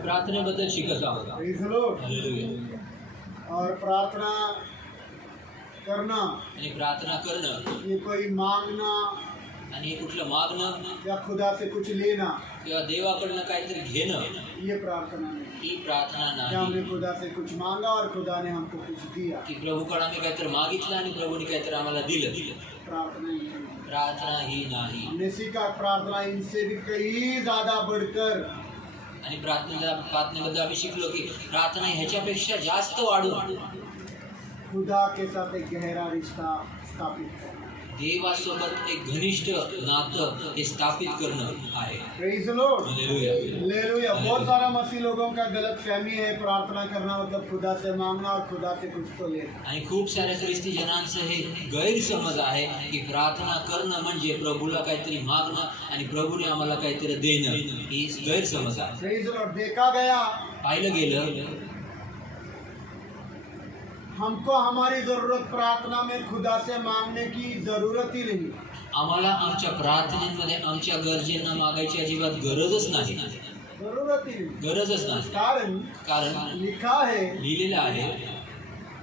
आम्ही प्रार्थनेबद्दल शिकत आहोत. Praise the Lord. हालेलुया. और प्रार्थना करना आणि प्रार्थना करणं ये कोई मांगना आणि हे कुठलं मागणं या खुदा से कुछ लेना, किंवा देवाकडनं काहीतरी घेणं ये प्रार्थना नहीं. ही प्रार्थना क्या नाही. हमने खुदा से कुछ मांगा और खुदा ने हमको कुछ दिया, की प्रभूकडे आम्ही काहीतरी मागितलं आणि प्रभूने काहीतरी आम्हाला दिलं. प्रार्थना ही नहीं. प्रार्थना ही नाही. हमने सीखा प्रार्थना इनसे भी कहीं ज्यादा बढ़कर आणि प्रार्थनेबद्दल आम्ही शिकलो की प्रार्थना ह्याच्यापेक्षा जास्त वाढून खुदा के साथ एक गहरा रिश्ता स्थापित करना. देवासोबत एक घनिष्ठ नातं हे स्थापित करणं आहे. Praise the Lord. Hallelujah. Hallelujah. बहुत सारा मसीह लोगों का गलत फहमी है, प्रार्थना करना मतलब खुदा से मांगना और खुदा से कुछ तो लेना. आणि खूप साऱ्या ख्रिस्ती जनांचं हे गैरसमज आहे की प्रार्थना करणं म्हणजे प्रभूला काहीतरी मागणं आणि प्रभूने आम्हाला काहीतरी देणं. ही गैरसमज आहे. Praise the Lord. देखा गया पाहिलं गेलं हमको हमारी जरूरत प्रार्थना में खुदा से मांगने की जरूरत ही नहीं. आम्हाला आमच्या प्रार्थनेमध्ये आमच्या गरजेंना मागायची अजिबात गरजच नाही. जरूरत ही नहीं. गरजच नाही. कारण लिखा है लिहिलेलं आहे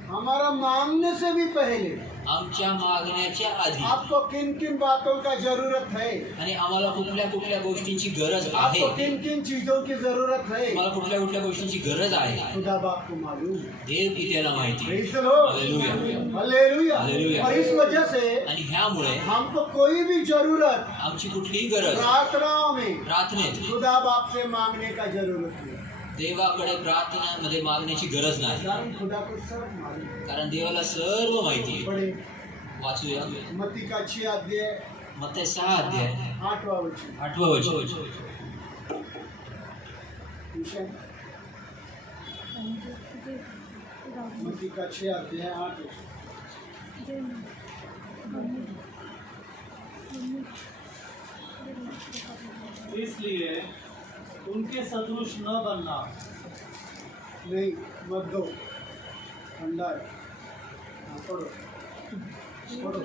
हमारा मांगने से भी पहले आमच्या मागण्याच्या आधी आपको किन किन बातों का जरूरत है, आणि आम्हाला कुठल्या कुठल्या गोष्टींची गरज आहे. आपको किन किन चीजों की जरूरत है, आम्हाला कुठल्या कुठल्या गोष्टींची गरज आहे खुदा बाप को मालूम. देव की त्याला माहिती. Praise the Lord. Hallelujah. Hallelujah. Hallelujah. और इस वजह से आणि ह्यामुळे हमको कोई भी जरूरत आमची कुठलीही गरज प्रार्थनाओं में प्रार्थनेत खुदा बाप से मांगने का जरूरत नहीं. देवाकडे प्रार्थनामध्ये मागण्याची गरज नाही. कारण खुदा को सब मालूम है. कारण देवाला सर्व माहिती आहे. पढ़े वाचूया मत्ती का 6 अध्याय मत्ती 6 अध्याय 8वां वचन. 8वं वचन. मत्ती का 6 अध्याय 8 वचन. इसलिए उनके सदृश न बनना. नहीं मत दो, ठंडा है. हाँ, पढ़ो पढ़ो.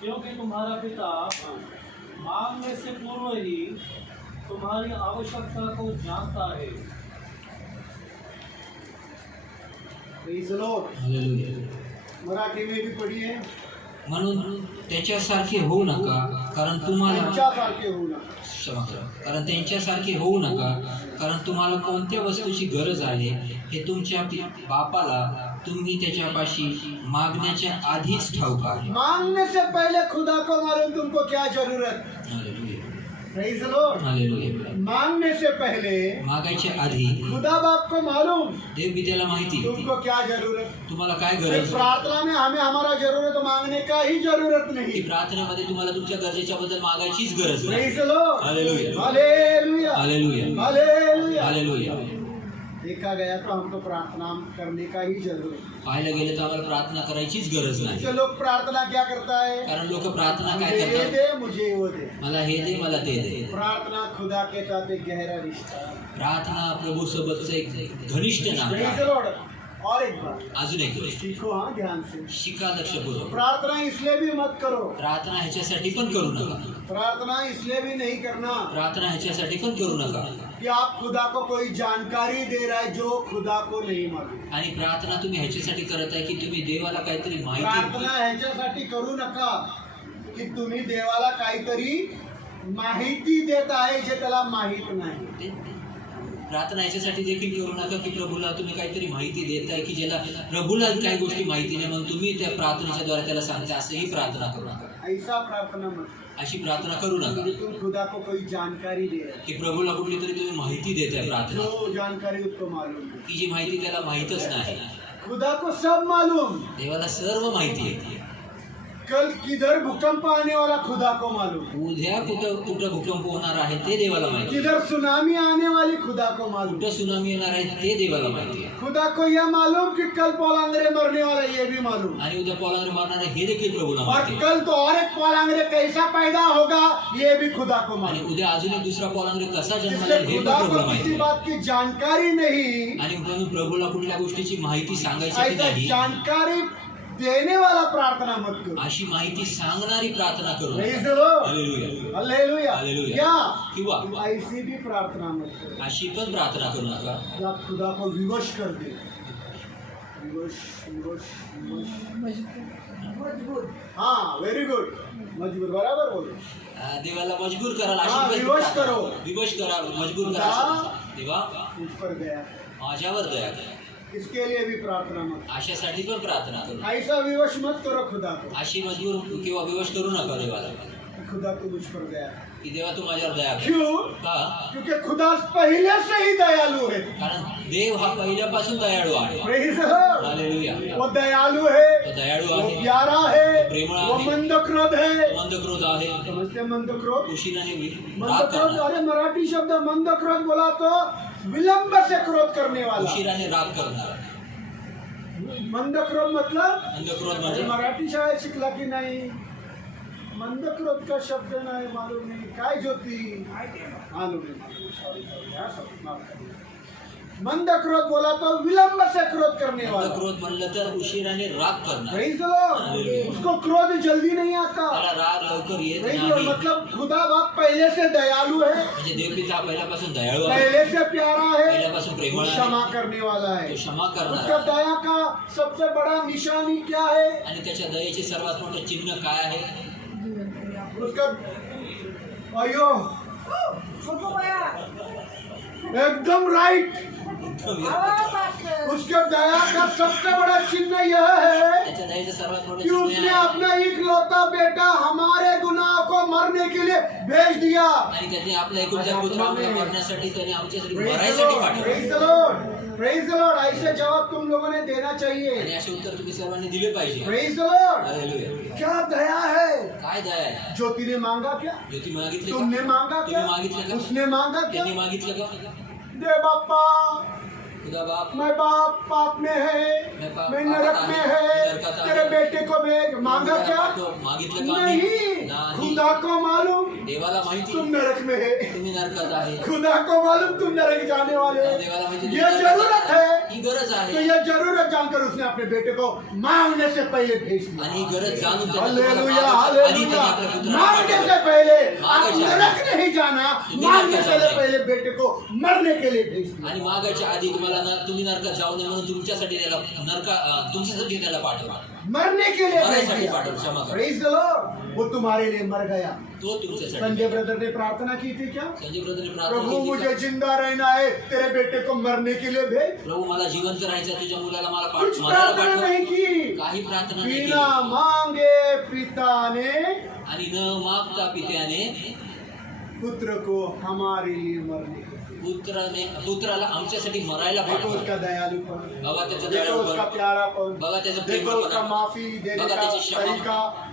क्योंकि तुम्हारा पिता मांगने से पूर्व ही तुम्हारी आवश्यकता को जानता है. Praise the Lord. Hallelujah. Marathi में भी पढ़िए. म्हणून त्याच्यासारखे होऊ नका कारण तुम्हाला त्यांच्यासारखे होऊ नका. क्षमा करा. कारण त्यांच्यासारखे होऊ नका कारण तुम्हाला कोणत्या वस्तूची गरज आहे हे तुमच्या बापाला तुम्ही त्याच्यापाशी मागण्याच्या आधीच ठाऊक आहे. मांगने से पहले खुदा को मालूम तुमको क्या जरूरत. Hallelujah. Praise the Lord. Hallelujah. मांगने से पहले मागायच्या आधी खुदा बाप को मालूम देव की त्याला माहिती तुमको क्या जरूरत. तुम्हाला काय गरज. प्रार्थना में हमें हमारा जरूरत मांगने का ही जरूरत ती नहीं. प्रार्थनेमध्ये तुम्हाला तुमच्या गरजेच्या बद्दल मागायचीच गरज नाही. Praise the Lord. Hallelujah. Hallelujah. Hallelujah. Hallelujah. Hallelujah. देखा गया तो हमको प्रार्थना करने का ही जरूरत. पाहायला गेलं तर आम्हाला प्रार्थना करायचीच गरज नाही. जो लोग प्रार्थना क्या करता है, कारण लोक प्रार्थना काय मुझे ये करतात दे मुझे वो दे. मला हे दे मला ते दे. प्रार्थना खुदा के साथ एक गहरा रिश्ता. प्रार्थना प्रभू सोबतचं एक घनिष्ठ नातं Praise आहे. the Lord. और एक बात अजून एक गोष्ट सीखो, हाँ ध्यान से. शिका लक्षपूर्वक. प्रार्थना इसलिए भी मत करो, प्रार्थना ह्याच्यासाठी पण करू नका. प्रार्थना इसलिए भी नहीं करना प्रार्थना ह्याच्यासाठी पण करू नका कि आप खुदा को कोई जानकारी दे रहा है जो खुदा को नहीं मालूम. आणि प्रार्थना तुम्ही ह्याच्यासाठी करत आहे की तुम्ही देवाला काहीतरी माहिती. प्रार्थना ह्याच्यासाठी करू नका की तुम्ही देवाला काहीतरी माहिती देत आहे जे त्याला माहित नाही. प्रार्थना याच्यासाठी देखील करू नका की प्रभूला तुम्ही काहीतरी माहिती देताय की ज्याला प्रभूला काही गोष्टी माहिती नाही म्हणून तुम्ही त्या प्रार्थनेच्या द्वारे त्याला सांगता. असंही प्रार्थना करू नका. ऐसा प्रार्थना मत. अशी प्रार्थना करू नका तुम खुदा को कोई जानकारी दे रहे की प्रभूला कुठली तरी तुम्ही माहिती देताय. प्रार्थना जो जानकारी उसको मालूम है. की जी माहिती त्याला माहीतच नाही. खुदा को सब मालूम. देवाला सर्व माहिती आहे. कल किधर भूकंप आने वाला खुदा को मालूम. उद्या कुठं कुठं भूकंप होणार आहे ते देवाला माहिती. किधर सुनामी आने वाली खुदा को मालूम. कुठं सुनामी येणार आहे ते देवाला माहिती आहे. खुदा को यह मालूम कि कल पौलांगरे मरने वाला ये भी मालूम. आणि उद्या पोलांगरे मारणार आहे हे देखील प्रभूला और माहिती आहे. कल तो और एक पौलांगरे कैसा पैदा होगा ये भी खुदा को आणि मालूम. उद्या अजून एक दुसरा पोलांगरे कसा जन्माला इसलिए हे पण खुदा प्रभूला को माहिती किसी आहे. बात की जानकारी नहीं. आणि म्हणून प्रभूला कुठल्या गोष्टीची माहिती सांगायची ऐसा नाही. जानकारी देने वाला प्रार्थना मत करो। अशी माहिती सांगणारी प्रार्थना करू Praise नका. the Lord. Hallelujah. Hallelujah. Hallelujah. या किंवा तुम ऐसी भी प्रार्थना मत करो अशी पण प्रार्थना करू नका कि आप खुदा को विवश कर दे। विवश विवश विवश मजबूर। हाँ, वेरी गुड, मजबूर, बराबर बोलो। देवाला मजबूर करायला हा, अशी विवश प्रार्थना. करो. विवश करा, मजबूर खुदा करा. देवा मुझ पर दया, माझ्यावर दया कर. इसके लिए भी प्रार्थना मत अशासाठी पण प्रार्थना करू. करो। ऐसा विवश मत करो खुदा को अशी मजबूर किंवा विवश करू नका देवाला कि खुदा तू मुझ पर दया कर। की देवा तू माझ्यावर दया कर. क्यों? का? क्योंकि खुदा पहले से ही दयालु है। कारण देव हा पहिल्यापासून दयाळू आहे. Praise the Lord. हालेलुया. वो दयालु है, तो दयाळू वो आहे, प्यारा है, प्रेमळ वो आहे. मंद क्रोध है। मंद क्रोध आहे. समझते मंद क्रोध? उशिराने मंद राग क्रोध, करणार. अरे मराठी शब्द मंद क्रोध बोला तो विलंब से क्रोध करने वाला। उशिराने राग करणार. मंद क्रोध मतलब मंद क्रोध अरे म्हणजे मराठी शाळेत शिकला की नाही? मंद क्रोध का शब्द नाही मालूम नहीं काय ज्योति मालूम नहीं, सॉरी सॉरी, हाँ, सब माफ करिए। मंद क्रोध बोला तो विलंब से क्रोध करने मंद वाला। क्रोध म्हणलं तर उशिराने राग करणार. Praise the Lord. Hallelujah. उसको क्रोध जल्दी नहीं आता। त्याला राग लवकर येत Praise the Lord. नाही. मतलब खुदा बाप पहले से दयालु है, म्हणजे देवपिता पहिल्यापासून दयाळू आहे, पहले से प्यारा है, पहिल्यापासून प्रेमळ आहे, क्षमा करने वाला है। तो क्षमा करणार उसका आहे. दया का सबसे बड़ा निशानी क्या है? आणि त्याच्या दयेचे सर्वात मोठं चिन्ह काय आहे? उसका अयो एकदम राइट। उसके दया का सबसे बड़ा चिन्ह यह है त्याच्या दयेचं सर्वात मोठं कि चिन्ह उसने आहे. अपना इकलौता बेटा हमारे गुनाह को मरने के लिए भेज दिया। आणि त्याने आपल्या एकुलत्या पुत्राला मरण्यासाठी त्याने आमच्यासाठी Praise the मरायसाठी Lord. पाठवलं. Praise the Lord. Praise the Lord. ऐसे जवाब तुम लोगों ने देना आणि चाहिए। असे उत्तर तुम्ही सर्वांनी दिले पाहिजे. Praise the Lord. हालेलुया. क्या दया है? काय दया आहे? ज्योति ने मांगा क्या? ज्योती मागितले तुमने का? मांगा क्या? तुम्ही मागितलं का? उसने मांगा क्या? त्यांनी मागितलं का? दे बाप्पा, खुदा बाप मैं बाप पाप में है, मैं नरक में है, तेरे बेटे को भेज। मांगा क्या? मागितलं का? नहीं, नाही. खुदा को मालूम देवाला माहिती तुम नरक में है, तुम्ही नरकात आहे. खुदा को मालूम तुम नरक जाने वाले हो। देवाला माहिती तुम्ही ये नरकात जरूरत आहे. है, ही गरज तो आहे. ये जरूरत जानकर उसने अपने बेटे को मांगने से पहले भेज दिया। आणि ही गरज जाणून त्याने हालेलुया, तुम्हाला मागायच्या आधी हालेलुया। त्याने आपल्या पुत्राला मांगने पाठवलं. से पहले आप मागायच्या नरक नहीं जाना, तुम्ही मांगने नरकात से जाऊ नये. पहले बेटे को मरने के लिए भेज दिया। आणि मागायच्या आधी तुम्हाला तुम्ही नरकात जाऊ नये म्हणून तुमच्यासाठी त्याला तुमच्यासाठी त्याला पाठवा. मरने के लिए भेज मरायसाठी दिया। पाठवलं. क्षमा करा. Praise the Lord. वो तुम्हारे लिए मर गया। तो तुमच्यासाठी. संजय ब्रदर ने प्रार्थना की थी क्या? संजय ब्रदरने प्रार्थना प्रभु केली मुझे का? जिंदा रहना है, तेरे बेटे को मरने के लिए भेज। प्रभू मला जिवंत राहायचं, तुझ्या मुलाला मला कुछ मरायला प्रार्थना पाठव. नहीं की, काही प्रार्थना नाही बिना केली. मांगे पिता ने आणि न मागता पित्याने पुत्र को हमारे लिए मरने के लिए। पुत्राला आमच्यासाठी मरायला देखो पाठवलं. उसका दयालुपन, बघा त्याचं देखो उसका दयाळूपण, प्यारापन, बघा त्याचं देखो उसका प्रेमळपणा, माफी देने बघा का त्याची क्षमा. तरीका।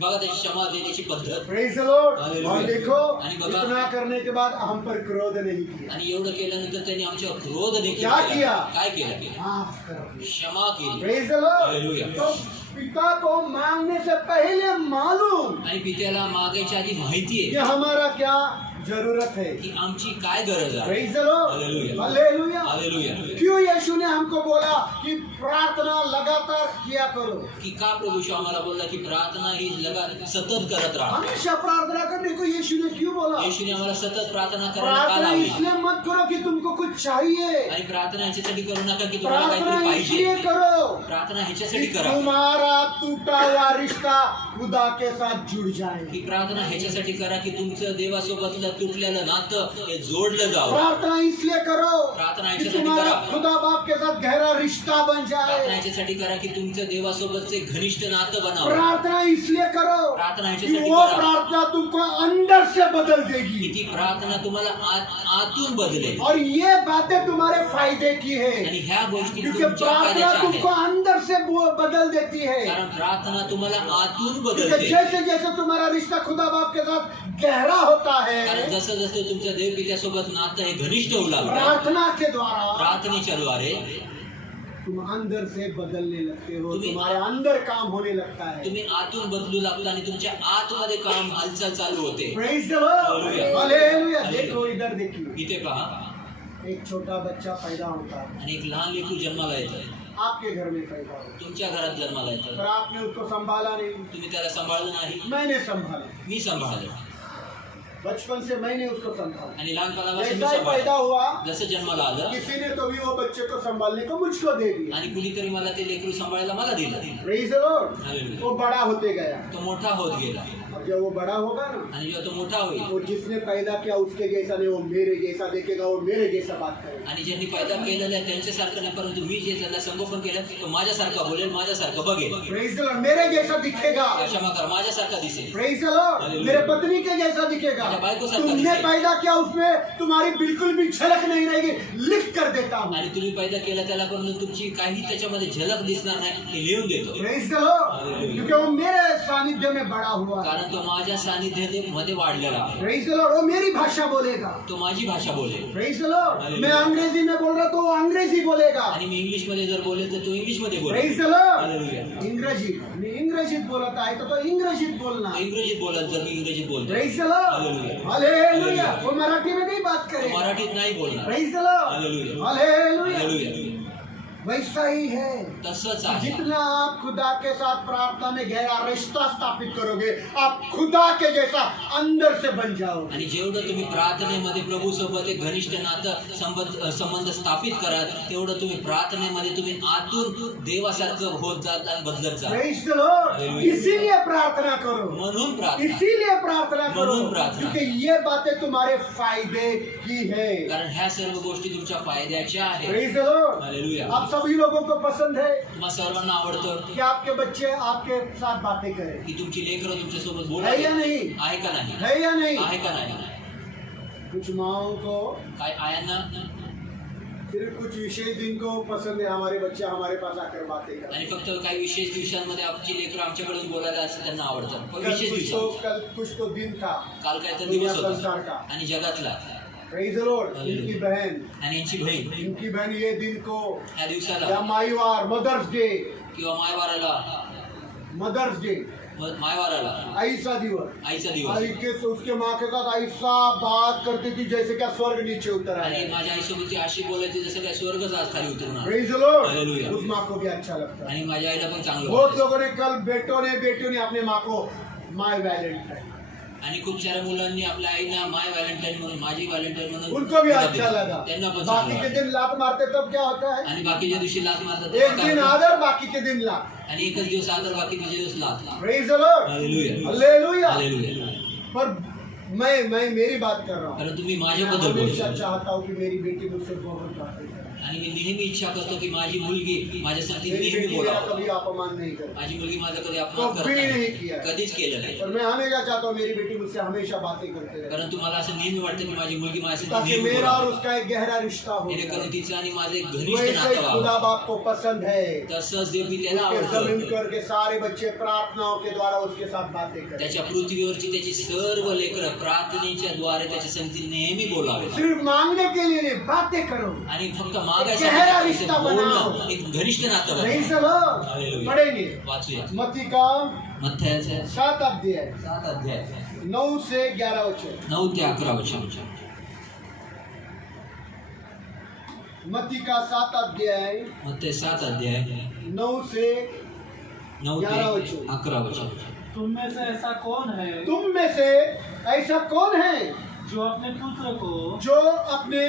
बघा त्याची क्षमा देण्याची पद्धत. Praise the Lord. Hallelujah. और देखो आणि बघा. इतना करने के बाद हम पर क्रोध नहीं किया, आणि एवढं केल्यानंतर त्यांनी आमच्यावर क्रोध देखील क्या केला. किया? काय केलं? माफ कर। क्षमा केली. Praise the Lord. Hallelujah. तो पिता को मांगने से पहले मालूम आणि पित्याला मागायच्या आधी माहिती कि आहे हमारा क्या जरूरत है। की आमची काय गरज आहे. Praise the Lord. Hallelujah. Hallelujah. Hallelujah. क्यों यीशु ने हमको बोला कि प्रार्थना लगातार किया करो? की का प्रभू यीशु आम्हाला बोलला की प्रार्थना ही सतत करत राहा. हमेशा प्रार्थना करने को यीशु ने क्यों बोला? येशूने आम्हाला सतत प्रार्थना करायला का प्रार्थना लावली. इसलिए मत करो कि तुमको कुछ चाहिए, आणि प्रार्थना ह्याच्यासाठी करू नका की तुम्हाला प्रार्थना काहीतरी पाहिजे. इसलिए करो प्रार्थना कि ह्याच्यासाठी करा तुम्हारा टूटा हुआ रिश्ता खुदा के साथ जुड़ जाए। की प्रार्थना ह्याच्यासाठी करा की तुमचं देवासोबतलं तुटलेलं नातं हे जोडलं जावं. प्रार्थना इसलिए करो प्रार्थना कि ह्याच्यासाठी तुम्हारा करा. खुदा बाप के साथ गहरा रिश्ता बन प्रार्थना जाए। ह्याच्यासाठी करा की तुमचं देवासोबतचे घनिष्ठ नातं बनावं. प्रार्थना इसलिए करो प्रार्थना कि ह्याच्यासाठी वो करा प्रार्थना तुमको अंदर से बदल की देगी ती प्रार्थना तुम्हाला आतून बदलेल. और ये बातें तुम्हारे फायदे की है, आणि ह्या गोष्टी क्योंकि तुमच्या प्रार्थना फायद्याच्या तुमको आहेत. अंदर से वो बदल देती है। कारण प्रार्थना तुम्हाला आतून क्योंकि बदलते. जैसे जैसे तुम्हारा रिश्ता खुदा बाप के साथ गहरा होता है, कारण जसं जसं तुमच्या देवपित्यासोबत नातं हे घनिष्ठ होऊ लागलं प्रार्थना के द्वारा प्रार्थनेच्या द्वारे तुम अंदर से बदलने लगते हो, तुम्ही- तुम्हारे अंदर काम होने लगता है। तुम्ही आतून बदलू लागता आणि तुमच्या आतमध्ये काम हालचाल चालू होते. Praise the Lord. Hallelujah. Hallelujah. Hallelujah. देखो इधर देखिए, इथे पहा एक छोटा बच्चा पैदा होता है, आणि एक लहान लेकरू जन्माला येतं. आपके घर में पैदा हुआ, तुमच्या घरात जन्माला पर येतं, आपने उसको संभाला नहीं, तुम्ही त्याला सांभाळलं नाही, मैंने संभाला, मी सांभाळलं. बचपन से मैंने उसको संभाला। आणि लहानपणापासून मी जैसा ही पैदा सांभाळलं. हुआ जसं जन्माला आलं किसी ने तो भी वो बच्चे को संभालने को मुझको दे दिया। आणि कुणीतरी मला ते लेकरू सांभाळायला मला दिलं. Praise the Lord। हालेलुया. वो बड़ा होते गया, तो मोठा होत गेला और जब वो बड़ा होगा ना, आणि जेव्हा तो मोठा होईल वो जिसने पैदा किया उसके जैसा नहीं, वो मेरे जैसा देखेगा, वो मेरे जैसा बात करेगा। आणि ज्यांनी पैदा केलेलं आहे त्यांच्यासारखं नाही, परंतु मी जे त्याला संगोपन केलं तो माझ्यासारखं बोलेल, माझ्यासारखं बघेल. Praise the Lord। मेरे जैसा दिखेगा। क्षमा कर, माझ्यासारखा दिसेल. Praise the Lord। Hallelujah। मेरे पत्नी के जैसा दिखेगा। मेरे भाई को सारखा तुमने दिखेगा। पैदा किया उसमें तुम्हारी बिल्कुल भी झलक नहीं रहेगी, लिख कर देता हूँ। आणि तुम्ही पैदा केला त्याला, परंतु तुमची काही त्याच्यामध्ये झलक दिसणार नाही, हे लिहून देतो. Praise the Lord। Hallelujah। क्योंकि वो मेरे सानिध्य में बड़ा हुआ है। कारण तो माझ्या सानिध्यामध्ये वाढलेला आहे. Praise the Lord। वो मेरी भाषा बोलेगा। तो माझी भाषा बोलेल. Praise the Lord। Hallelujah। मैं अंग्रेजी में बोल रहा तो वो अंग्रेजी बोलेगा। आणि मी इंग्लिश मध्ये जर बोलेल तर तो इंग्लिश मध्ये बोलेल. Praise the Lord। Hallelujah। इंग्रजी, मी इंग्रजीत बोलत आहे तो इंग्रजीत बोलना। इंग्रजीत बोलाल तर मी इंग्रजीत बोलतो. Praise the Lord। Hallelujah। Hallelujah. वो मराठी में नहीं बात तो करेगा। मराठीत नाही बोलणार. Praise the Lord। Hallelujah। Hallelujah. Hallelujah। वैसा ही है। तसंच आहे. जितना आप खुदा के साथ प्रार्थना में गहरा रिश्ता स्थापित करोगे, आप खुदा के जैसा अंदर से बन जाओगे। आणि जेवढं तुम्ही प्रार्थनेमध्ये प्रभू सोबत एक घनिष्ठ नातं संबंध स्थापित कराल, तेवढं तुम्ही प्रार्थनेमध्ये तुम्ही आतून देवासारखं होत जात आणि बदलत जा. Praise the Lord। Hallelujah। इसीलिए प्रार्थना करो, म्हणून प्रार्थना, इसीलिए प्रार्थना करो, म्हणून प्रार्थना। क्योंकि ये बातें तुम्हारे फायदे की है। कारण ह्या सर्व गोष्टी तुमच्या फायद्याच्या आहेत. Praise the Lord। हालेलुया. आप सभी लोगों को पसंद है तुम्हा सर्वांना आवडतं कि आपके बच्चे आपके साथ बातें करें, की तुमची लेकरं तुमच्यासोबत है बोलावी. या नहीं? आहे का नाही? है या नहीं? आहे का नाही? कुछ माओ को काय आयांना सिर्फ कुछ विशेष दिन को पसंद है हमारे बच्चे हमारे पास आकर बातें करें। आणि फक्त काही विशेष दिवसांमध्ये आमची लेकरं आमच्याकडून बोलायला असं त्यांना आवडतं. पण विशेष कल दिवसात कुछ तो दिन था काल काय तर दुनिया दिवस संसार होता का। आणि जगातला Praise the Lord। Hallelujah। इनकी बहन, आणि यांची बहीण इनकी बहन ये दिन को ह्या दिवसाला या माईवार, मदर्स डे, किंवा मायवाराला, मदर्स डे, मायवाराला ऐसा दिवस, आईचा दिवस, आई के उसके माँ के साथ ऐसा बात करती थी जैसे क्या स्वर्ग नीचे उतर आणि आया। माझ्या आईसोबत ती अशी बोलायची जसं काय स्वर्गच आज खाली उतरणार. Praise the Lord। Hallelujah। उस माँ को भी अच्छा लगता है। आणि माझ्या आईला पण चांगलं बहुत वाटतं. लोगों ने कल बेटियों ने अपने माँ को माय वैलेंटाइन, आणि खूप साऱ्या मुलांनी आपल्या आईना माय व्हॅलेंटाईन म्हणून, माझी व्हॅलेंटाईन म्हणून उनको भी तिला अच्छा दिलं. लगा। त्यांना पण बाकी चांगलं के वाटलं. दिन लात मारते तब क्या होता है? आणि बाकीच्या दिवशी लात मारतात एक तेव्हा दिन काय होतं? आदर, बाकी के दिन लात। आणि एकच दिवस आदर, बाकी तिचे दिवस लात. Praise the Lord। Hallelujah. Hallelujah. Hallelujah. पर मैं मेरी बात कर रहा हूँ। कारण तुम्ही मैं माझ्याबद्दल हमेशा बोलतो चाहता हूँ कि मेरी बेटी मुझसे बहुत बातें करे। आणि मी नेहमी इच्छा करतो की माझी मुलगी माझ्यासाठी मेरी नेहमी बेटी मेरा बोलावं. कभी अपमान नहीं करे, माझी मुलगी माझा कधी अपमान करत कभी नहीं नाही, किया। कधीच केलं नाही. और मैं हमेशा चाहता हूँ मेरी बेटी मुझसे हमेशा बातें करते रहे, कारण तुम्हाला असं नेहमी वाटतं की माझी मुलगी माझ्यासाठी ताकि नेहमी मेरा और बोलावं. उसका एक गहरा रिश्ता हो। जेणेकरून तिचं आणि माझं एक घनिष्ठ वैसे नातं ही खुदा व्हावं. बाप को पसंद है तसंच देव मी त्याला उसके जमीन आवडतो. पर के सारे बच्चे प्रार्थनाओं के द्वारा उसके साथ बातें करें। त्याच्या पृथ्वीवरची त्याची सर्व लेकरं प्रार्थनेच्या द्वारे त्याच्या संगती नेहमी बोलावे. सिर्फ मांगने के लिए नहीं, बातें करो। आणि फक्त गहरा मागायसाठी रिश्ता बनाओ। बोलणं, एक घनिष्ठ नातं नहीं बनावं. सब हालेलुया. पढ़ेंगे वाचूया मत्ती का मत्थ्याचे 7 अध्याय 7 अध्याय 9 से 11 वचन। 9 ते 11 वचन. मत्ती का 7 अध्याय मत्थ्य 7 अध्याय 9 से 9 ते 11 वचन। 11 वचन. तुम में से ऐसा कौन है तुम में से ऐसा कौन है जो अपने पुत्र को जो अपने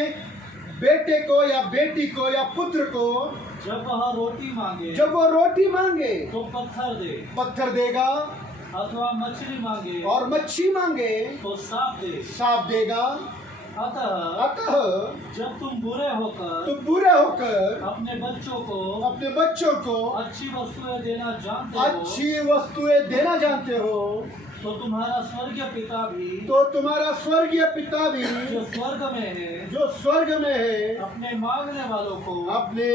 बेटे को या बेटी को या पुत्र को जब वह रोटी मांगे जब वो रोटी मांगे तो पत्थर दे, पत्थर देगा, अथवा मछली मांगे और मच्छी मांगे तो सांप दे। सांप देगा। अतः अतः जब तुम बुरे होकर तुम बुरे होकर अपने बच्चों को अपने बच्चों को अच्छी वस्तुएं देना जानते हो, अच्छी वस्तुएं देना जानते हो, तो तुम्हारा स्वर्गीय पिता भी तो तुम्हारा स्वर्गीय पिता भी जो स्वर्ग में है जो स्वर्ग में है अपने मांगने वालों को अपने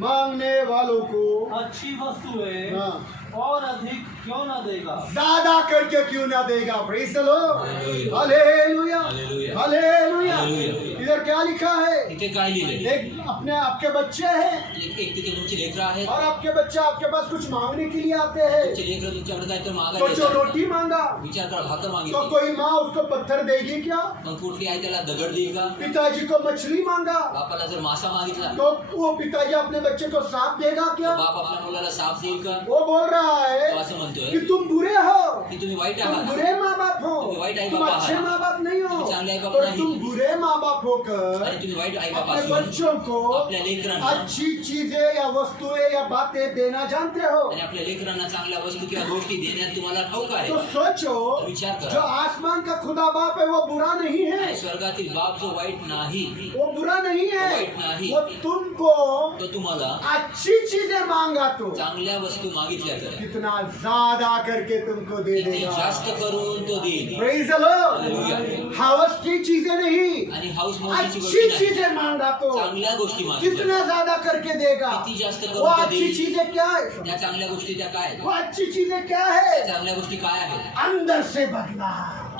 मांगने वालों को अच्छी वस्तुएं हाँ, और अधिक क्यों न देगा। ज्यादा करके क्यों ना देगा। Praise the Lord. Hallelujah. Hallelujah hallelujah. Hallelujah. Hallelujah. इधर क्या लिखा है? तिथे काय लिहिलंय? एक अपने आपके बच्चे हैं एक तिथे तुमची लेकरं आहेत, और आपके बच्चे आपके पास कुछ मांगने के लिए आते हैं, तुमचे लेकरं तुमच्याकडे काहीतरी तो मागायला जो येतात. रोटी मांगा विचार करा, भाकर तो मागितली, कोई माँ उसको पत्थर देगी क्या? मग कुठली आई त्याला दगड देईल का? पिताजी को मछली मांगा बापाला जर मासा मागितला तो वो पिताजी अपने बच्चे को सांप देगा क्या? तर बाप आपल्या मुलाला साप देईल का? वो बोल रहा है तो असं म्हणतोय कि तुम बुरे हो, की तुम्ही वाईट तुम आहात, बुरे माँ बाप हो, तुम्ही वाईट आई तुम बाबा अच्छे आहात. माँ बाप नहीं हो, तुम्ही चांगले आई बाप और नाही. तुम बुरे माँ बाप होकर आणि तुम्ही वाईट आई बाप अपने असून बच्चों को आपल्या लेकरांना अच्छी चीजें या वस्तुएं या बातें देना जानते हो, आणि आपल्या लेकरांना चांगल्या वस्तू किंवा गोष्टी देण्यात तुम्हाला ठाऊक आहे. तो सोचो विचार करा. जो आसमान का खुदा बाप है वो बुरा नहीं है, आणि स्वर्गातील बाप जो वाईट नाही, वो बुरा नहीं है, वाईट नाही. वो तुमको तो तुम्हाला अच्छी चीजें मांगा तो चांगल्या वस्तू मागितल्या तर कितना ज्यादा करके तुमको दे किती देगा. जास्त करून तो देईल. Praise the Lord. Hallelujah. हवस की चीजें नहीं, आणि हाऊस मौजीची गोष्टी अच्छी नाही, चीजें मांगा तो चांगल्या गोष्टी मागितल्या कितना ज्यादा करके देगा. किती जास्त वो करून तो अच्छी देईल. चीजें क्या है? त्या चांगल्या गोष्टी त्या काय आहेत? वो अच्छी चीजें क्या है? चांगल्या गोष्टी काय आहेत? अंदर से बदला.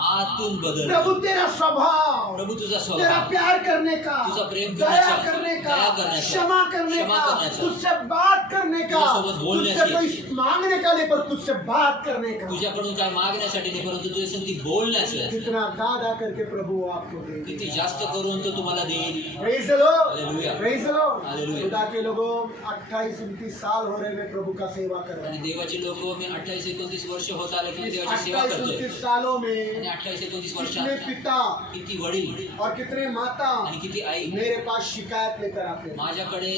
आतून बदल. प्रभु तेरा स्वभाव, प्रभु तुझा तेरा स्वभाव, प्यार करने का, तुझा प्रेम दया करण्याचा, करने का, दया करण्याचा, क्षमा करने क्षमा का, करण्याचा, तुझसे बात करने का, तुझ्यासोबत बोलण्याची, तुझसे कोई मांगने का नहीं पर तुझसे बात करने का. तुझ्याकडून काय मागण्यासाठी नाही, परंतु तुझ्या संगती बोलण्याचं. कितना ज्यादा करके प्रभु आपको देंगे. किती जास्त करून तो तुम्हाला देईल. Praise the Lord. Hallelujah. Praise the Lord. Hallelujah. खुदा के लोगों 28-29 साल हो रहे मैं प्रभु का सेवा कर रहा आणि हूँ. देवाची लोक मी 28-29 वर्ष होत आले की मी देवाची सेवा 28-29 करतोय. सालों में आणि 28-29 कितने वर्षात पिता किती वडील और कितने माता आणि किती आई मेरे पास शिकायत लेकर आते हैं. माझ्याकडे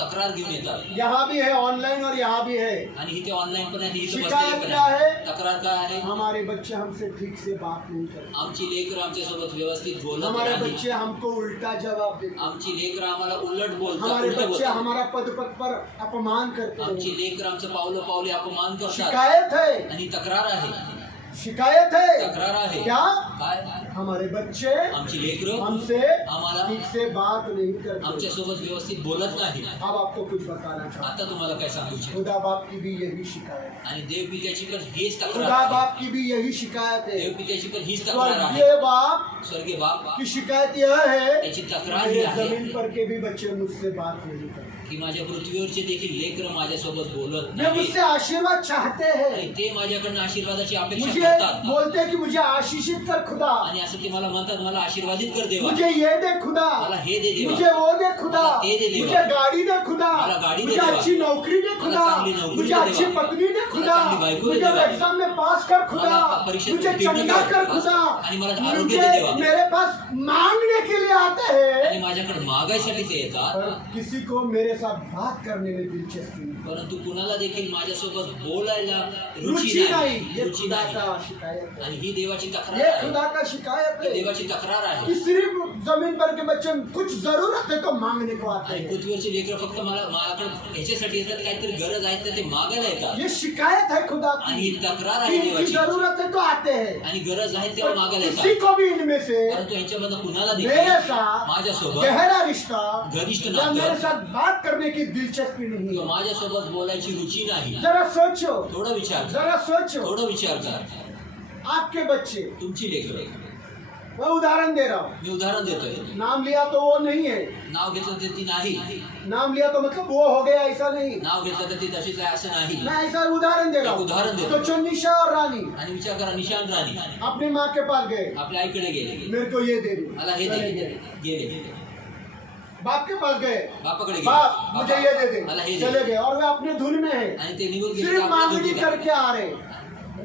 तक्रार घेऊन येतात. यहाँ भी है ऑनलाइन और यहाँ भी है. आणि इथे ऑनलाईन पण आहे, इथे शिकायत बसलेले पण क्या आहे. है? तक्रार काय आहे? हमारे बच्चे हमसे ठीक से बात नहीं करते. आमची लेकरं आमच्यासोबत व्यवस्थित बोलत हमारे नाही. बच्चे हमको उल्टा जवाब देते. आमची लेकरं आम्हाला उलट बोलतात, हमारे उलट बच्चे बोलतात. हमारा पद पद पर अपमान करते आमची हैं. लेकरं आमचं पावलं पावले अपमान करतात. शिकायत है, आणि तक्रार आहे, शिकायत है. तक्रार आहे. क्या? काय? हमारे बच्चे आमची लेकरं हमसे आम्हाला ठीक से बात नहीं करते. आमच्यासोबत व्यवस्थित बोलत नाही. अब आपको कुछ बताना चाहता आता तुम्हाला काय सांगू हूँ. इच्छितो. खुदा बाप की भी यही शिकायत है. आणि देवपित्याची पण हीच तक्रार खुदा आहे. बाप की भी यही शिकायत है. देवपित्याची पण हीच तक्रार आहे. स्वर्गीय बाप स्वर्गीय बाप की शिकायत यह है त्याची तक्रार ही मेरे आहे जमीन पर के भी बच्चे मुझसे बात नहीं करते. की माझ्या पृथ्वीवरचे देखील लेकरं माझ्यासोबत बोलत वे नाही. मुझसे आशीर्वाद चाहते आणि हैं. ते माझ्याकडनं आशीर्वादाची अपेक्षा मुझे करतात. बोलते हैं कि मुझे आशीषित कर खुदा, आणि असं ते मला म्हणतात, मला आशीर्वादित कर देवा, मुझे ये दे खुदा, मला हे दे देवा, मुझे वो दे खुदा, मला ते दे देवा, मुझे गाड़ी दे खुदा, मला गाडी दे मुझे देवा, अच्छी नौकरी दे खुदा, मला चांगली नोकरी मुझे दे अच्छी देवा, पत्नी दे खुदा, मला चांगली बायको दे मुझे देवा, एग्जाम में पास कर खुदा, मला परीक्षेत मुझे उत्तीर्ण चंगा कर, कर खुदा. आणि मला आरोग्य मुझे दे देवा. मेरे पास मांगने के लिए आते हैं, आणि माझ्याकडे मागायसाठी ते येतात. पर किसी को मेरे साथ बात करने में दिलचस्पी नहीं. परंतु कुणाला देखील माझ्यासोबत बोलायला रुचि रुची नहीं. नाही, ये रुची खुदा नाही. का शिकायत है. आणि ही देवाची तक्रार ये आहे. खुदा का शिकायत ही है देवाची तक्रार कि आहे. सिर्फ जमीन पर के बच्चे कुछ जरूरत है तो मांगने को आते आणि हैं. पृथ्वीवरची लेकरं फक्त माझ्याकडे ह्याच्यासाठी येतात, काहीतरी गरज आहे तर ते मागायला येतात. ये शिकायत है खुदा आणि की ही तक्रार कि आहे इनकी देवाची. जरूरत है तो आते हैं. आणि गरज आहे तेव्हा पर मागायला किसी येतात. को भी इनमें से परंतु ह्याच्यामधनं कुणाला मेरे देखील साथ माझ्यासोबत गहरा रिश्ता घनिष्ठ या नातं मेरे साथ बात करने की दिलचस्पी नहीं किंवा है. माझ्यासोबत बोलायची रुची नाही. जरा सोचो, थोडं विचार कर, जरा सोचो. थोडं विचार कर. आपके बच्चे, तुमची लेकरं, मैं उदाहरण दे रहा हूँ. मी उदाहरण देतोय. नाम लिया तो वो नहीं है, नाव घेतलं तर ती नाही, नाम लिया तो मतलब वो हो गया ऐसा नहीं. नाव घेतलं तर ती तशीच आहे असं नाही. मैं ऐसा उदाहरण दे रहा एक उदाहरण हूँ. दे रहा हूँ. सोचो निशा और रानी आणि विचार करा, निशांत राणी अपनी माँ के पास गए, आपल्या आईकडे गेले, मेरे को ये दे दो, मला हे चले दे, गए. गेले. बाप के पास गए, बापाकडे गेले, बाप मुझे ये दे दे, मला हे चले दे. गए और वे अपने धुन में है. आणि ते निघून गेले, सिर्फ आपल्या मांगनी घरी करके आ रहे,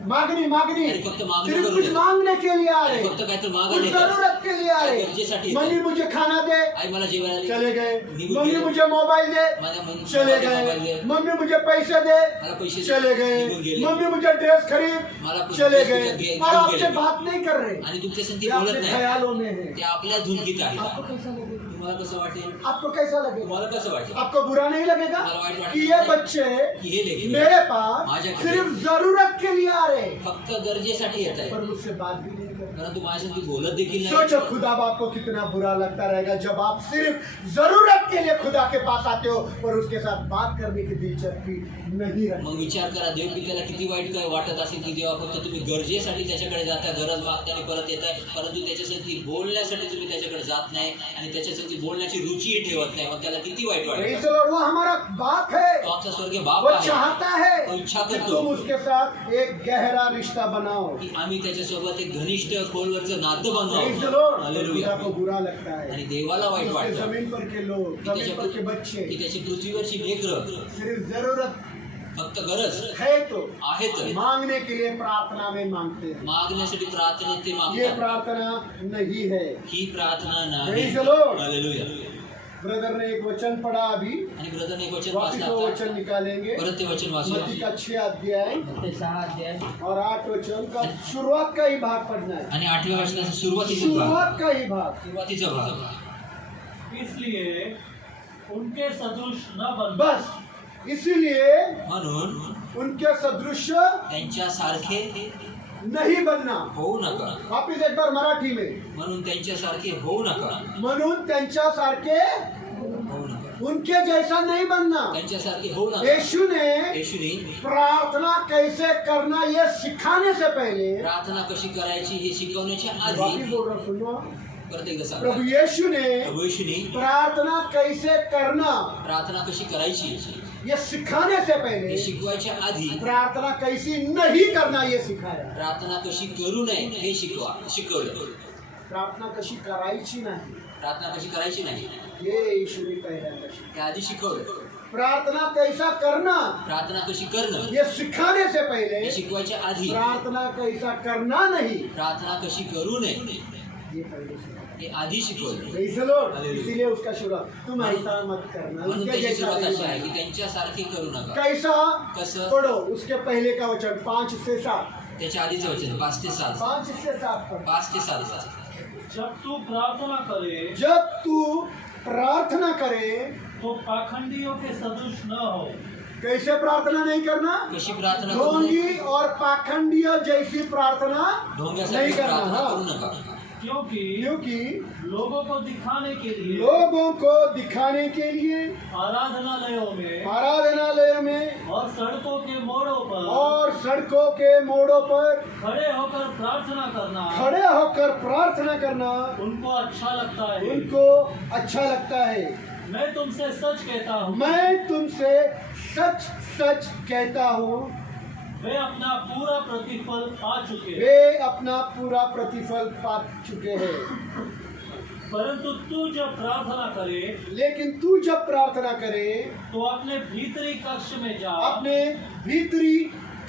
मांगनी मांगनी, अरे फक्त मागणी सिर्फ करू कुछ दे. मांगने के लिए आ रहे, फक्त काहीतरी कुछ मागायला येतात. जरूरत के लिए आ रहे. गरजेसाठी मम्मी येतात. मुझे खाना दे, आई मला जेवायला दे. चले गए. निघून मम्मी गेले. मुझे मोबाइल दे, माझ्या मुलीला चले मोबाईल गए. दे. मम्मी मुझे पैसे दे, मला पैसे दे. चले निघून गए. गेले. मम्मी मुझे ड्रेस खरीद, मला पुस्तक चले पुस्तक गए. घे- और घेऊन आपसे गेले. बात नहीं कर रहे, आणि तुमच्या संगती ये बोलत अपने नाही. ख्यालों में है. ते आपल्या धुनगीत आपको आहेत. कैसा लगेगा? तुम्हाला कसं वाटेल? आपको कैसा लगेगा? तुम्हाला कसं वाटेल? आपको बुरा नहीं लगेगा मला वाईट वाटत कि ये नाही. बच्चे की हे लेकरं मेरे पास माझ्याकडे सिर्फ जरूरत के लिए आ रहे, फक्त गरजेसाठी येत आहे, पर मुझसे बात भी नहीं करते. परंतु माझ्यासाठी बोलत देखील नाही. सोचो खुदा बाप को कितना बुरा लगता रहेगा जब आप सिर्फ जरूरत के लिए खुदा के पास आते हो और उसके साथ बात करने की दिलचस्पी नहीं रखते. मग विचार करा, देवपित्याला किती वाईट काय वाटत असेल की जेव्हा फक्त तुम्ही गरजेसाठी त्याच्याकडे जाता, गरज मागता आणि परत येताय, परंतु त्याच्यासाठी बोलण्यासाठी तुम्ही त्याच्याकडे जात नाही आणि त्याच्यासाठी बोलण्याची रुचीही ठेवत नाही. मग त्याला किती वाईट Praise वाटतं. the Lord, वो हमारा बाप है, तो आमचा स्वर्गीय बाप वो आहे, चाहता है तो इच्छा कि करतो तुम उसके साथ एक गहरा रिश्ता बनाओ. की आम्ही त्याच्यासोबत एक घनिष्ठ खोलवरचं नातं Praise the बांधावं. Lord. हालेलुया. खुदा को बुरा लगता है आणि देवाला वाईट उसके वाटतं जमीन पर के लोग, की जमीन पर के त्याच्या बच्चे की त्याची पृथ्वीवरची लेकरं सिर्फ जरूरत फक्त गरज है तो आहे तर मांगने के लिए प्रार्थना में मांगते हैं. मागण्यासाठी प्रार्थनेत ते ये मागतात. प्रार्थना नहीं है. ही प्रार्थना नाही. Praise the Lord. Hallelujah. Brother ने एक वचन पढ़ा अभी, आणि ब्रदरने एक वचन वापिस वाचलं वो आता. वचन निकालेंगे. परत ते वचन वाचूया. मत्ती का 6 अध्याय ते 6 अध्याय और 8 वचन का शुरुआत का ही भाग पढ़ना है. आणि 8व्या वचनाचा सुरुवातीचा भाग. शुरुआत का ही भाग. सुरुवातीचा भाग. इसलिए उनके सदृश न बन, बस इसीलिए म्हणून उनके सदृश त्यांच्यासारखे नहीं बनना. होऊ नका. वापिस एक बार मराठी में. म्हणून त्यांच्यासारखे होऊ नका. म्हणून त्यांच्यासारखे होऊ नका. उनके जैसा नहीं बनना. त्यांच्यासारखे होऊ नका. यीशु ने येशूने प्रार्थना कैसे करना ये सिखाने से पहले, प्रार्थना कशी करायची हे शिकवण्याच्या वापिस आधी बोल रहा सुनो, परत एकदा सांगा. प्रभु यीशु ने प्रभू येशूने प्रार्थना कैसे करना प्रार्थना कशी करायची ये सिखाने से हे पहले शिकवायच्या आधी प्रार्थना कैसी नहीं करना ये सिखाया. प्रार्थना कशी करू नये हे शिकवलं. प्रार्थना कशी करायची नाही प्रार्थना कशी करायची नाही ये यीशुने पहिल्यांदा शिकवलं. हे आधी शिकवलं. प्रार्थना कैसा करना प्रार्थना कशी करणं ये सिखाने से पहले हे शिकवायच्या आधी प्रार्थना कैसा करना नहीं प्रार्थना कशी करू नये ये पहले सिखाया. हे आधी शिकवलं. Praise the Lord. Hallelujah. इसीलिए उसका शुरुआत तुम ऐसा मत करना, म्हणून उनके त्याची जैसा सुरुवात नहीं अशी आहे की बनना. त्यांच्यासारखे करू नका. कैसा कसं पढ़ो उसके पहले का वचन 5 से 7. त्याच्या आधीचं वचन 5 ते 7. 5 से 7 पढ़ो. 5 ते 7. जब तू प्रार्थना करे जब तू प्रार्थना करे तो पाखंडियों के सदृश न हो, कैसे प्रार्थना नहीं करना. कशी प्रार्थना करू नये. ढोंगी और पाखंडियों जैसी प्रार्थना ढोंग्यासारखी नहीं करना. प्रार्थना हाँ. करू नका. क्योंकि क्योंकि लोगों को दिखाने के लिए लोगों को दिखाने के लिए आराधनालयों में आराधनालय में और सड़कों के मोड़ों पर और सड़कों के मोड़ों पर खड़े होकर प्रार्थना करना खड़े होकर प्रार्थना करना उनको अच्छा लगता है. उनको अच्छा लगता है. मैं तुमसे सच कहता हूँ, मैं तुमसे सच सच कहता हूँ वे अपना पूरा प्रतिफल पा चुके हैं. वे अपना पूरा प्रतिफल पा चुके हैं. परंतु तू जब प्रार्थना करे लेकिन तू जब प्रार्थना करे तो अपने भीतरी कक्ष में जा अपने भीतरी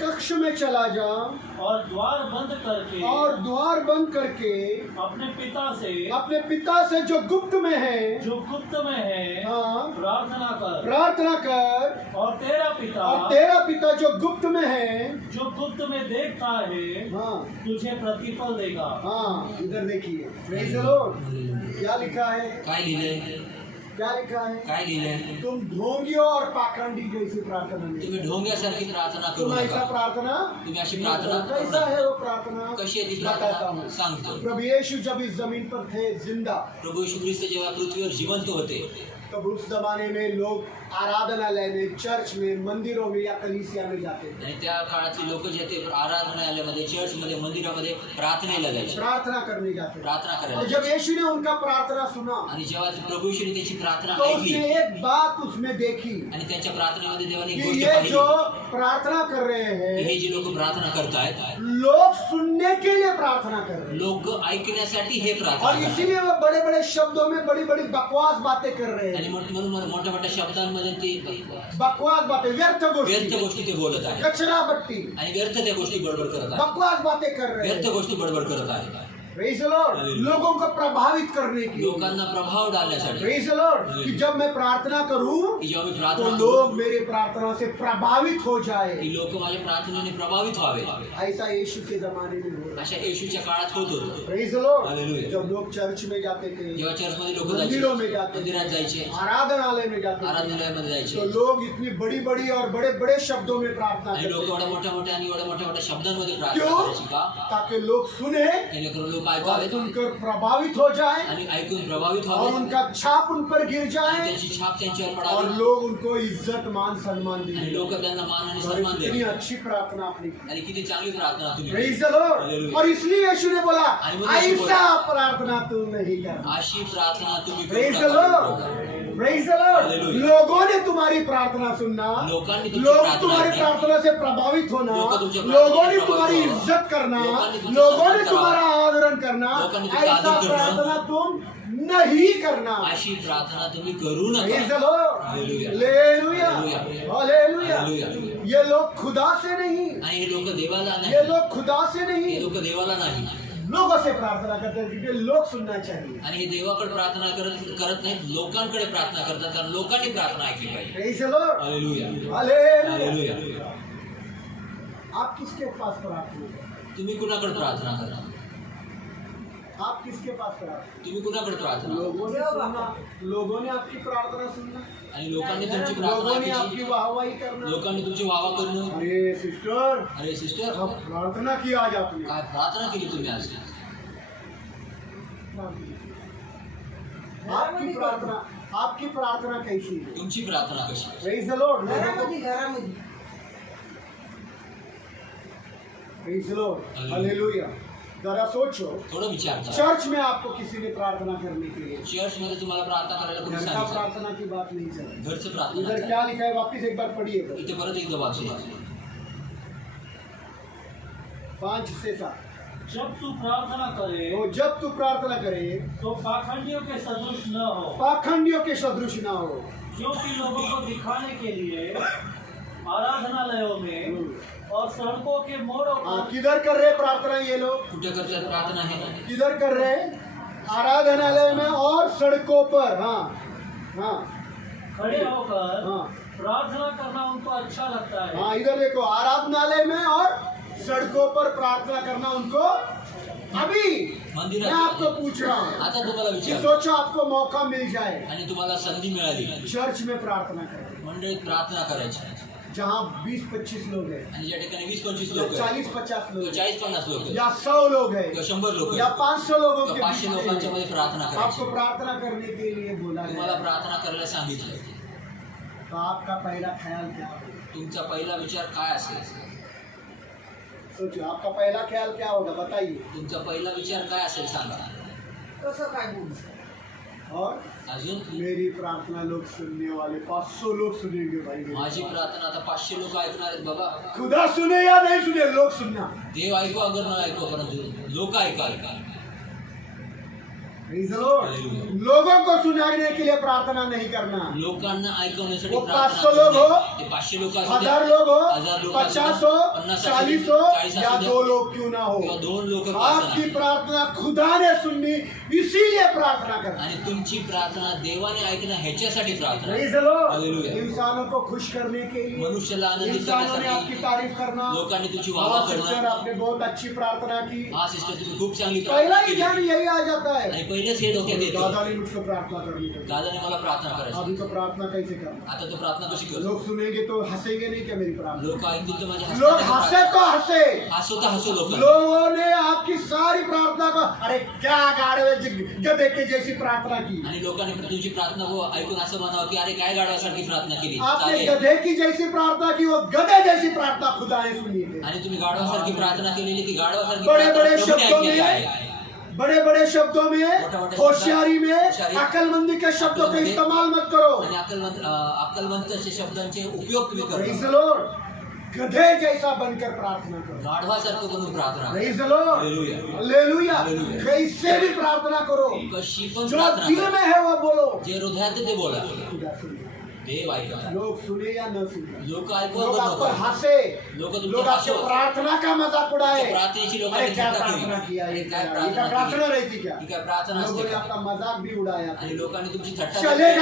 कक्ष में चला जा और द्वार बंद करके और द्वार बंद करके अपने पिता से जो गुप्त में है जो गुप्त में है हाँ प्रार्थना कर, और तेरा पिता जो गुप्त में है जो गुप्त में देखता है हाँ तुझे प्रतिफल देगा. हाँ. इधर देखिए. Praise the Lord. क्या लिखा है. काय लिहिलंय. क्या लिखा है. काय लिहिलंय. तुम ढोंगियों और पाखंडी जैसी प्रार्थना नहीं. तुम्ही ढोंग्यासारखी प्रार्थना करू तुम ऐसा नका. प्रार्थना तुम्ही अशी प्रार्थना करू कैसा नका. है वो प्रार्थना कशी आहे ती बताता प्रार्थना हूँ. सांगतो. प्रभु यीशु जब इस जमीन पर थे जिंदा, प्रभू येशू ख्रिस्त जेव्हा पृथ्वीवर जिवंत होते तब उस जमाने में लोग आराधनालय में, चर्च में, मंदिरों में या कलीसिया में जाते थे. आणि त्या काळातली लोक जे ते आराधनालयामध्ये, चर्चमध्ये, मंदिरामध्ये प्रार्थनेला जायचे, प्रार्थना करने जाते थे. प्रार्थना और करायला. जब यीशु ने उनका प्रार्थना सुना आणि जेव्हा प्रभू येशूने त्याची प्रार्थना तो ऐकली उसने एक बात उसमें देखी आणि त्यांच्या प्रार्थनेमध्ये देवाने एक कि गोष्ट ये पाहिली जो प्रार्थना कर रहे की हैं हे जे लोक प्रार्थना करतायत लोग सुनने के लिए प्रार्थना कर रहे हैं. लोक ऐकण्यासाठी हे और प्रार्थना करतात. इसीलिए वो बड़े बड़े शब्दों में बड़ी बड़ी बकवास बातें कर रहे आणि हैं. म्हणून मोठ्या मोठ्या शब्दांमध्ये ते बकवास बातें, व्यर्थ व्यर्थ गोष्टी, गोष्टी ते बोलत आहेत कचरा बट्टी, आणि व्यर्थ त्या गोष्टी बडबड करत आहेत. बकवास बातें कर रहे व्यर्थ हैं. गोष्टी बडबड करत आहेत. Praise the Lord. Hallelujah. लोगों को प्रभावित करने के लिए। लोकांना प्रभाव डालण्यासाठी Praise the Lord. कि Hallelujah. जब मैं प्रार्थना करूं की जेव्हा मी तो प्रार्थना करू, लोग मेरे प्रार्थना से प्रभावित हो जाए। की लोक माझ्या प्रार्थनेने प्रभावित व्हावे, ऐसा यीशु के जमाने में हो रहा अशा येशूच्या काळात होत होतं. है। Praise the Lord. Hallelujah. जब लोग चर्च में जाते थे, जेव्हा चर्चमध्ये लोक मंदिरों में जायचे, जाते मंदिरात थे, जायचे, आराधनालय में जाते थे, आराधनालयामध्ये तो जायचे लोग इतनी बड़ी बड़ी और बड़े बड़े शब्दों में प्रार्थना आणि लोक करते एवढ्या थे। मोठ्या मोठ्या आणि एवढ्या मोठ्या मोठ्या शब्दांमध्ये प्रार्थना क्यों? करायची का? ताकि लोग सुने जेणेकरून लोक और ऐकावेत सुनकर प्रभावित हो जाए आणि ऐकून प्रभावित और व्हावे उनका छाप उन पर गिर आणि जाए त्यांची छाप त्यांच्यावर और पडावी लोग उनको इज्जत मान सम्मान आणि दें। लोक त्यांना मान आणि और सन्मान कितनी देतील अच्छी प्रार्थना आपने की। आणि किती चांगली प्रार्थना तुम्ही Praise केली. the Lord. Hallelujah. और इसलिए यीशु ने बोला आणि म्हणून येशू ऐसा प्रार्थना तू नहीं करना। अशी प्रार्थना तुम्ही करू Praise the नका. Lord. Praise the Lord. Hallelujah. लोगों ने तुम्हारी प्रार्थना सुनना, लोकांनी तुमची लोग प्रार्थना तुम्हारी ऐकली. प्रार्थना से प्रभावित होना, लोक तुमच्या प्रार्थनेने लोगों ने प्रभावित तुम्हारी व्हावं. इज्जत करना, लोकांनी तुमचं लोगों ने सन्मान तुम्हारा करावा. आदरण करना, लोकांनी तुमचं ऐसा आदर करणं. प्रार्थना तुम नहीं करना। अशी प्रार्थना तुम्ही करू Praise the नका. Lord. Hallelujah. Hallelujah. Hallelujah. Hallelujah. ये लोग खुदा से नहीं, आणि हे लोक देवाला ये नाही, लोग खुदा से हे नहीं, लोक देवाला नाही लोगों से प्रार्थना करते हैं क्योंकि लोग सुनना चाहिए। आणि हे देवाकडे प्रार्थना करत नाहीत, लोकांकडे प्रार्थना करतात कारण लोकांनी प्रार्थना ऐकली पाहिजे. Praise the Lord. Hallelujah. Hallelujah. Hallelujah. आप किसके पास प्रार्थना करते तुम्ही कुणाकडे प्रार्थना करा? हैं? आप किसके पास प्रार्थना? तुम्ही कुणाकडे प्रार्थना करा? लोगों ने सुनना, लोगों ने आपकी प्रार्थना सुनना, आणि लोकांनी तुमची लोगों प्रार्थना ने आपकी केली, वाहवाही करना। लोकांनी तुमची वावा करणं. अरे सिस्टर, अरे सिस्टर, अब प्रार्थना की आज आपने। काय प्रार्थना केली तुम्ही आज? आपकी प्रार्थना कैसी है? तुमची प्रार्थना कशी? Praise the Lord. घरामध्ये Praise the Lord. Hallelujah. Hallelujah. जरा सोचो, थोडं विचार करा. चर्च में आपको किसी ने प्रार्थना करने के लिए, चर्च मध्ये तुम्हाला प्रार्थना करायला कोणी घर का सांगितलं? प्रार्थना की बात नहीं चल रही। घरचं प्रार्थना इधर करा. क्या लिखा है वापिस एक बार पढ़िए। इथे परत एकदा वाचूया. 5 से 7। जब तू प्रार्थना करे तो जब तू प्रार्थना करे तो पाखंडियों के सदृश न हो, पाखंडियों के सदृश ना हो, क्योंकि लोगों को दिखाने के लिए आराधनालयों में और सड़कों के मोड़ों हाँ, पर किधर कर रहे प्रार्थना ये लोग? कुठे करतात प्रार्थना हे? किधर कर रहे? आराधनालय में और सड़कों पर। हाँ हाँ खड़े होकर हाँ प्रार्थना करना उनको अच्छा लगता है। हाँ, इधर देखो, आराधनालय में और सड़कों पर प्रार्थना करना उनको। अभी मैं मंदिरात आपको पूछ रहा हूँ आता तुम्हाला कि विचार सोचो आपको मौका मिल जाए आणि तुम्हाला संधी मिळाली चर्च में प्रार्थना करें मंडळीत प्रार्थना करायची जहाँ 20-25 लोग हैं, आणि ज्या ठिकाणी 20-25 या लोक आहेत 40-50 लोग हैं, 40-50 लोक आहेत या 100 लोग हैं, किंवा 100 लोक या आहेत 500 लोगों के किंवा बीच 500 लोकांच्या मध्ये में प्रार्थना आपको करायची प्रार्थना करने के लिए बोला तुम्हाला गया, प्रार्थना करायला सांगितलं तो आपका पहला ख्याल क्या होगा? तुमचा पहिला विचार काय असेल सोचो, आपका पहला ख्याल क्या होगा बताइए। तुमचा पहिला विचार काय असेल सांगा कसं काय बोलू? और अजून मेरी प्रार्थना लोग सुनने वाले 500 लोग सुनेंगे भाई। माझी प्रार्थना आता 500 लोक ऐकणार आहेत बाबा खुदा सुने या नहीं सुने, लोग सुनना। देव ऐकू अगर न ऐकू परंतु लोक ऐका Praise the Lord. Hallelujah. लोगों को सुनाने के लिए प्रार्थना नहीं करना। लोकांना ऐकवण्यासाठी वो प्रार्थना 500 लोग करणे. हो, ते 500 लोक असू 1000 दे, लोग हो, 1000 लोक 50 हो, 40 हो, या 2 लोग क्यों ना हो, किंवा 2 लोक आपकी प्रार्थना खुदा ने सुननी, इसीलिए प्रार्थना करना। आणि तुमची प्रार्थना देवाने ऐकणं ह्याच्यासाठी प्रार्थना Praise the Lord. Hallelujah. इंसानों को खुश करने के लिए, मनुष्याला आनंदित इंसानों ने आपकी करण्यासाठी तारीफ करना। लोकांनी तुमची वाहवा हाँ सिस्टर, करणं. आपने बहुत अच्छी प्रार्थना की। हा सिस्टर तुम्ही खूप चांगली पहला प्रार्थना ही केली ध्यान यही आ जाता है, आणि पहिलेच हे डोक्यात येतं दादा ने मुझको प्रार्थना करनी चाहिए। दादाने मला प्रार्थना करायची अभी तो प्रार्थना कैसे करना? आता तो प्रार्थना कशी करतो लोग सुनेंगे तो हंसेंगे नहीं क्या मेरी प्रार्थना? लोक ऐकतील तर माझ्या लोग हंसे तो हंसे। हसो तर हसो लोक लोगों ने आपकी सारी प्रार्थना को, अरे क्या गाड़े गधे के जैसी प्रार्थना की, आणि लोकांनी तुमची प्रार्थना हो ऐकून असं म्हणावं की अरे काय गाढवासारखी प्रार्थना केली आपने चालेल. गधे की जैसी प्रार्थना की, वो गधे जैसी प्रार्थना खुदा ने सुनी है। आणि तुम्ही गाढवासारखी प्रार्थना केलेली ती गाढवासारखी बड़े प्रार्थना बड़े प्रभूने शब्दों ऐकलेली में, आहे. बड़े बड़े शब्दों में, मोठे-मोठे होशियारी में, होशियारी, अकलमंदी के शब्दों का अक्कलमंदी, इस्तेमाल मत करो। आणि अक्कलवंत असे शब्दांचे उपयोग तुम्ही Praise the करा Lord. गधे जैसा बनकर प्रार्थना करो। गाढवासारखं बनून प्रार्थना करा. Praise the Lord. Hallelujah. Hallelujah. Hallelujah. कैसे भी प्रार्थना करो, कशी पण जो प्रार्थना दिल करा. में है वो बोलो। जे हृदयात ते बोला खुदा सुने, देव ऐकतात. लोग सुने या न सुने, लोक ऐकू लोग नको आप पर नको. हंसे, लोक लोग तुमच्या आपके प्रार्थना का मजाक उड़ाए। प्रार्थनेची अरे लोकांनी क्या थट्टा प्रार्थना केली. किया, अरे ये काय क्या प्रार्थना प्रार्थना केली. रही थी क्या? ही काय प्रार्थना लोगों असते ने का? आपका मजाक भी उड़ाया था। आणि लोकांनी तुमची थट्टा चलेगा. केली.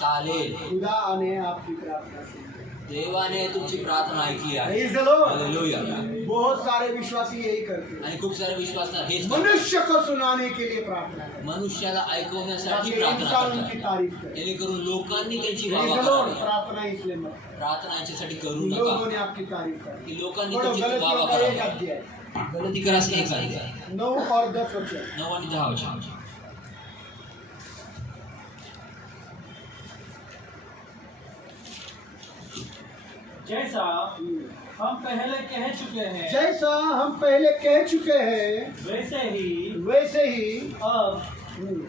चालेल. खुदा ने आपकी प्रार्थना सुनी। देवाने तुमची प्रार्थना ऐकली आहे. Praise the Lord. हालेलुया. बहुत सारे विश्वासी यही करते हैं, आणि खूप सारे विश्वासणार हेच करतात. मनुष्य को सुनाने के लिए प्रार्थना करते मनुष्याला हैं, ऐकवण्यासाठी ताकि प्रार्थना इंसान उनकी करतात. तारीफ करे। जेणेकरून लोकांनी त्यांची Praise वाह the Lord. करावी. प्रार्थना इसलिए मत करो। प्रार्थना यांच्यासाठी करू लोगों नका ने आपकी तारीफ करी। की लोकांनी पढ़ो त्यांची गलतियों वाह का एक करावी. अध्याय गलती करास एक आहे. 9 और 10 वचन। 9 आणि 10 वचन. जैसा हम पहले कह चुके हैं, जैसा हम पहले कह चुके हैं वैसे ही अब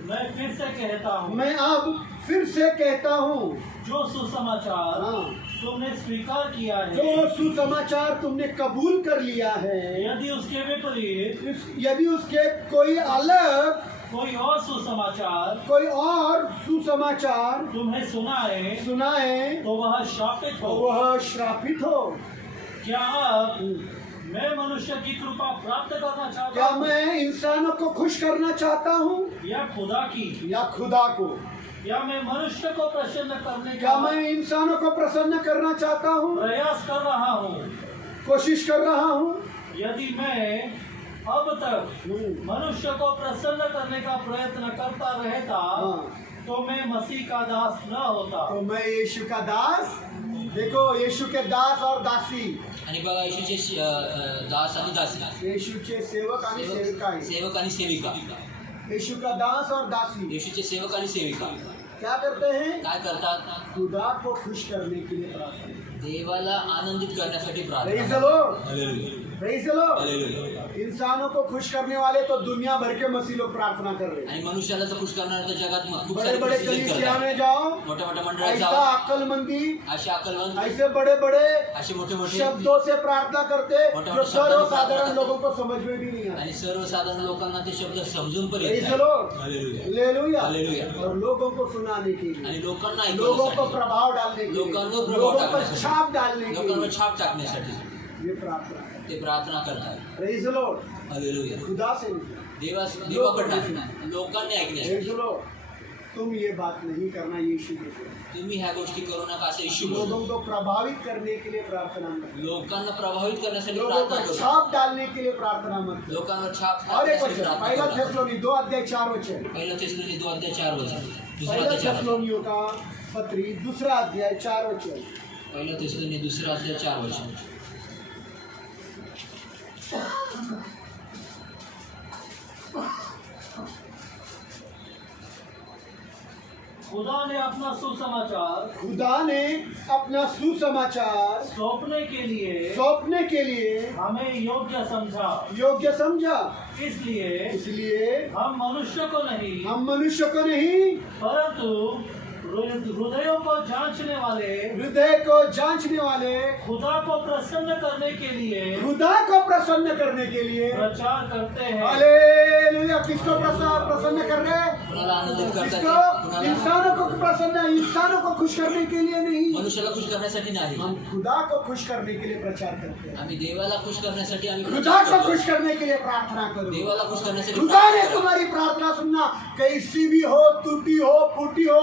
मैं फिर से कहता हूँ, मैं अब फिर से कहता हूँ, जो सुसमाचार हाँ, तुमने स्वीकार किया है, जो सुसमाचार तुमने कबूल कर लिया है, यदि उसके विपरीत यदि उसके कोई अलग कोई और सुसमाचार कोई और सुसमाचार तुम्हें सुनाए सुनाए तो वह शापित तो हो। वह श्रापित हो। क्या अब मैं मनुष्य की कृपा प्राप्त करना क्या चाहता हूँ मैं इंसानों को खुश करना चाहता हूँ या खुदा की, या खुदा को? या मैं मनुष्य को प्रसन्न करने क्या का मैं इंसानों को प्रसन्न करना चाहता हूँ, प्रयास कर रहा हूँ? कोशिश कर रहा हूँ? यदि मैं अब तक मनुष्य को प्रसन्न करने का प्रयत्न करता रहता हाँ, तो मैं मसीह का दास न होता। तो मैं यीशु का दास, देखो यीशु के दास और दासी, आणि बघा येशूचे दास आणि दासी, यीशुचे सेवक आणि सेविका आहे। सेवक आणि सेविका. यीशु का दास और दासी येशूचे सेवक आणि सेविका क्या करते हैं? काय करतात? खुदा को खुश करने के लिए प्रार्थना। देवाला आनंदित करण्यासाठी Praise the प्रार्थना. Lord. Hallelujah. Praise the Lord. Hallelujah. इंसानों को खुश करने वाले तो दुनिया भर के मसीह लोग प्रार्थना कर रहे हैं। आणि मनुष्याला तर खुश करणार तर जगात खूप बड़े सारे बड़े प्रसिद्ध कलीसिया करतात. में जाओ, मोठ्या मोठ्या मंडळात ऐसा जाओ, अक्लमंदी, असे अकलवंत, ऐसे बड़े बड़े असे मोठे मोठे शब्दों से प्रार्थना करते मोटे जो मोटे शब्दों से सर्वसाधारण प्रार्थना लोगों को समझ में भी नहीं आता। आणि सर्वसाधारण लोकांना ते शब्द समजून पण येत Praise the नाही. Lord. हालेलुया. हालेलुया। हालेलुया. और लोगों को सुनाने के आणि लिए, लोकांना लोगों को ऐकवण्यासाठी, प्रभाव डालने के लोकांवर लिए, प्रभाव लोगों पर टाकण्यासाठी, छाप डालने के लोकांवर लिए छाप टाकण्यासाठी ये प्रार्थना है। ते प्रार्थना करतात. Praise the Lord. हालेलुया. खुदा से नहीं। देवाकडनं लोकांनी ऐकण्यासाठी. Praise the Lord. तुम ये बात नहीं करना यीशु के लिए। तुम्ही ह्या गोष्टी करू नका असं येशू लोगों बोलतो. को प्रभावित करने के लिए प्रार्थना मत करो। लोकांना प्रभावित करण्यासाठी लोगों प्रार्थना पर करू. छाप डालने के लिए प्रार्थना मत करो। लोकांवर छाप और एक टाकण्यासाठी वचन, प्रार्थना पहला करू. थेसलोनी 2:4 पहिलं थेसलोनी 2:4 दुसरा पहला अध्याय 4 थेसलोनियों का पत्री 2:4 पहिलं थेसलोनी 2:4 खुदा ने अपना सुसमाचार खुदा ने अपना सुसमाचार सौंपने के लिए हमें योग्य समझा। इसलिए हम मनुष्य को नहीं हम मनुष्य को नहीं परंतु हृदयों को जांचने हृदय को जांचने वाले खुदा को प्रसन्न करने के लिए प्रचार करते हैं। हालेलुया। किसको प्रसन्न कर रहे हैं? कुणाला आनंदित किसको? करतात? कुणाला? इंसानों को खुश करने के लिए नहीं, मनुष्याला खुश करण्यासाठी नाही. हम खुदा को खुश करने के लिए प्रचार करते हैं। आम्ही देवाला खुश करण्यासाठी आम्ही खुदा प्रचार को करतो. खुश करने के लिए प्रार्थना करो। देवाला खुश करण्यासाठी खुदा ने प्रार्थना करा. तुम्हारी प्रार्थना सुनना, कैसी भी हो, टूटी हो, फूटी हो,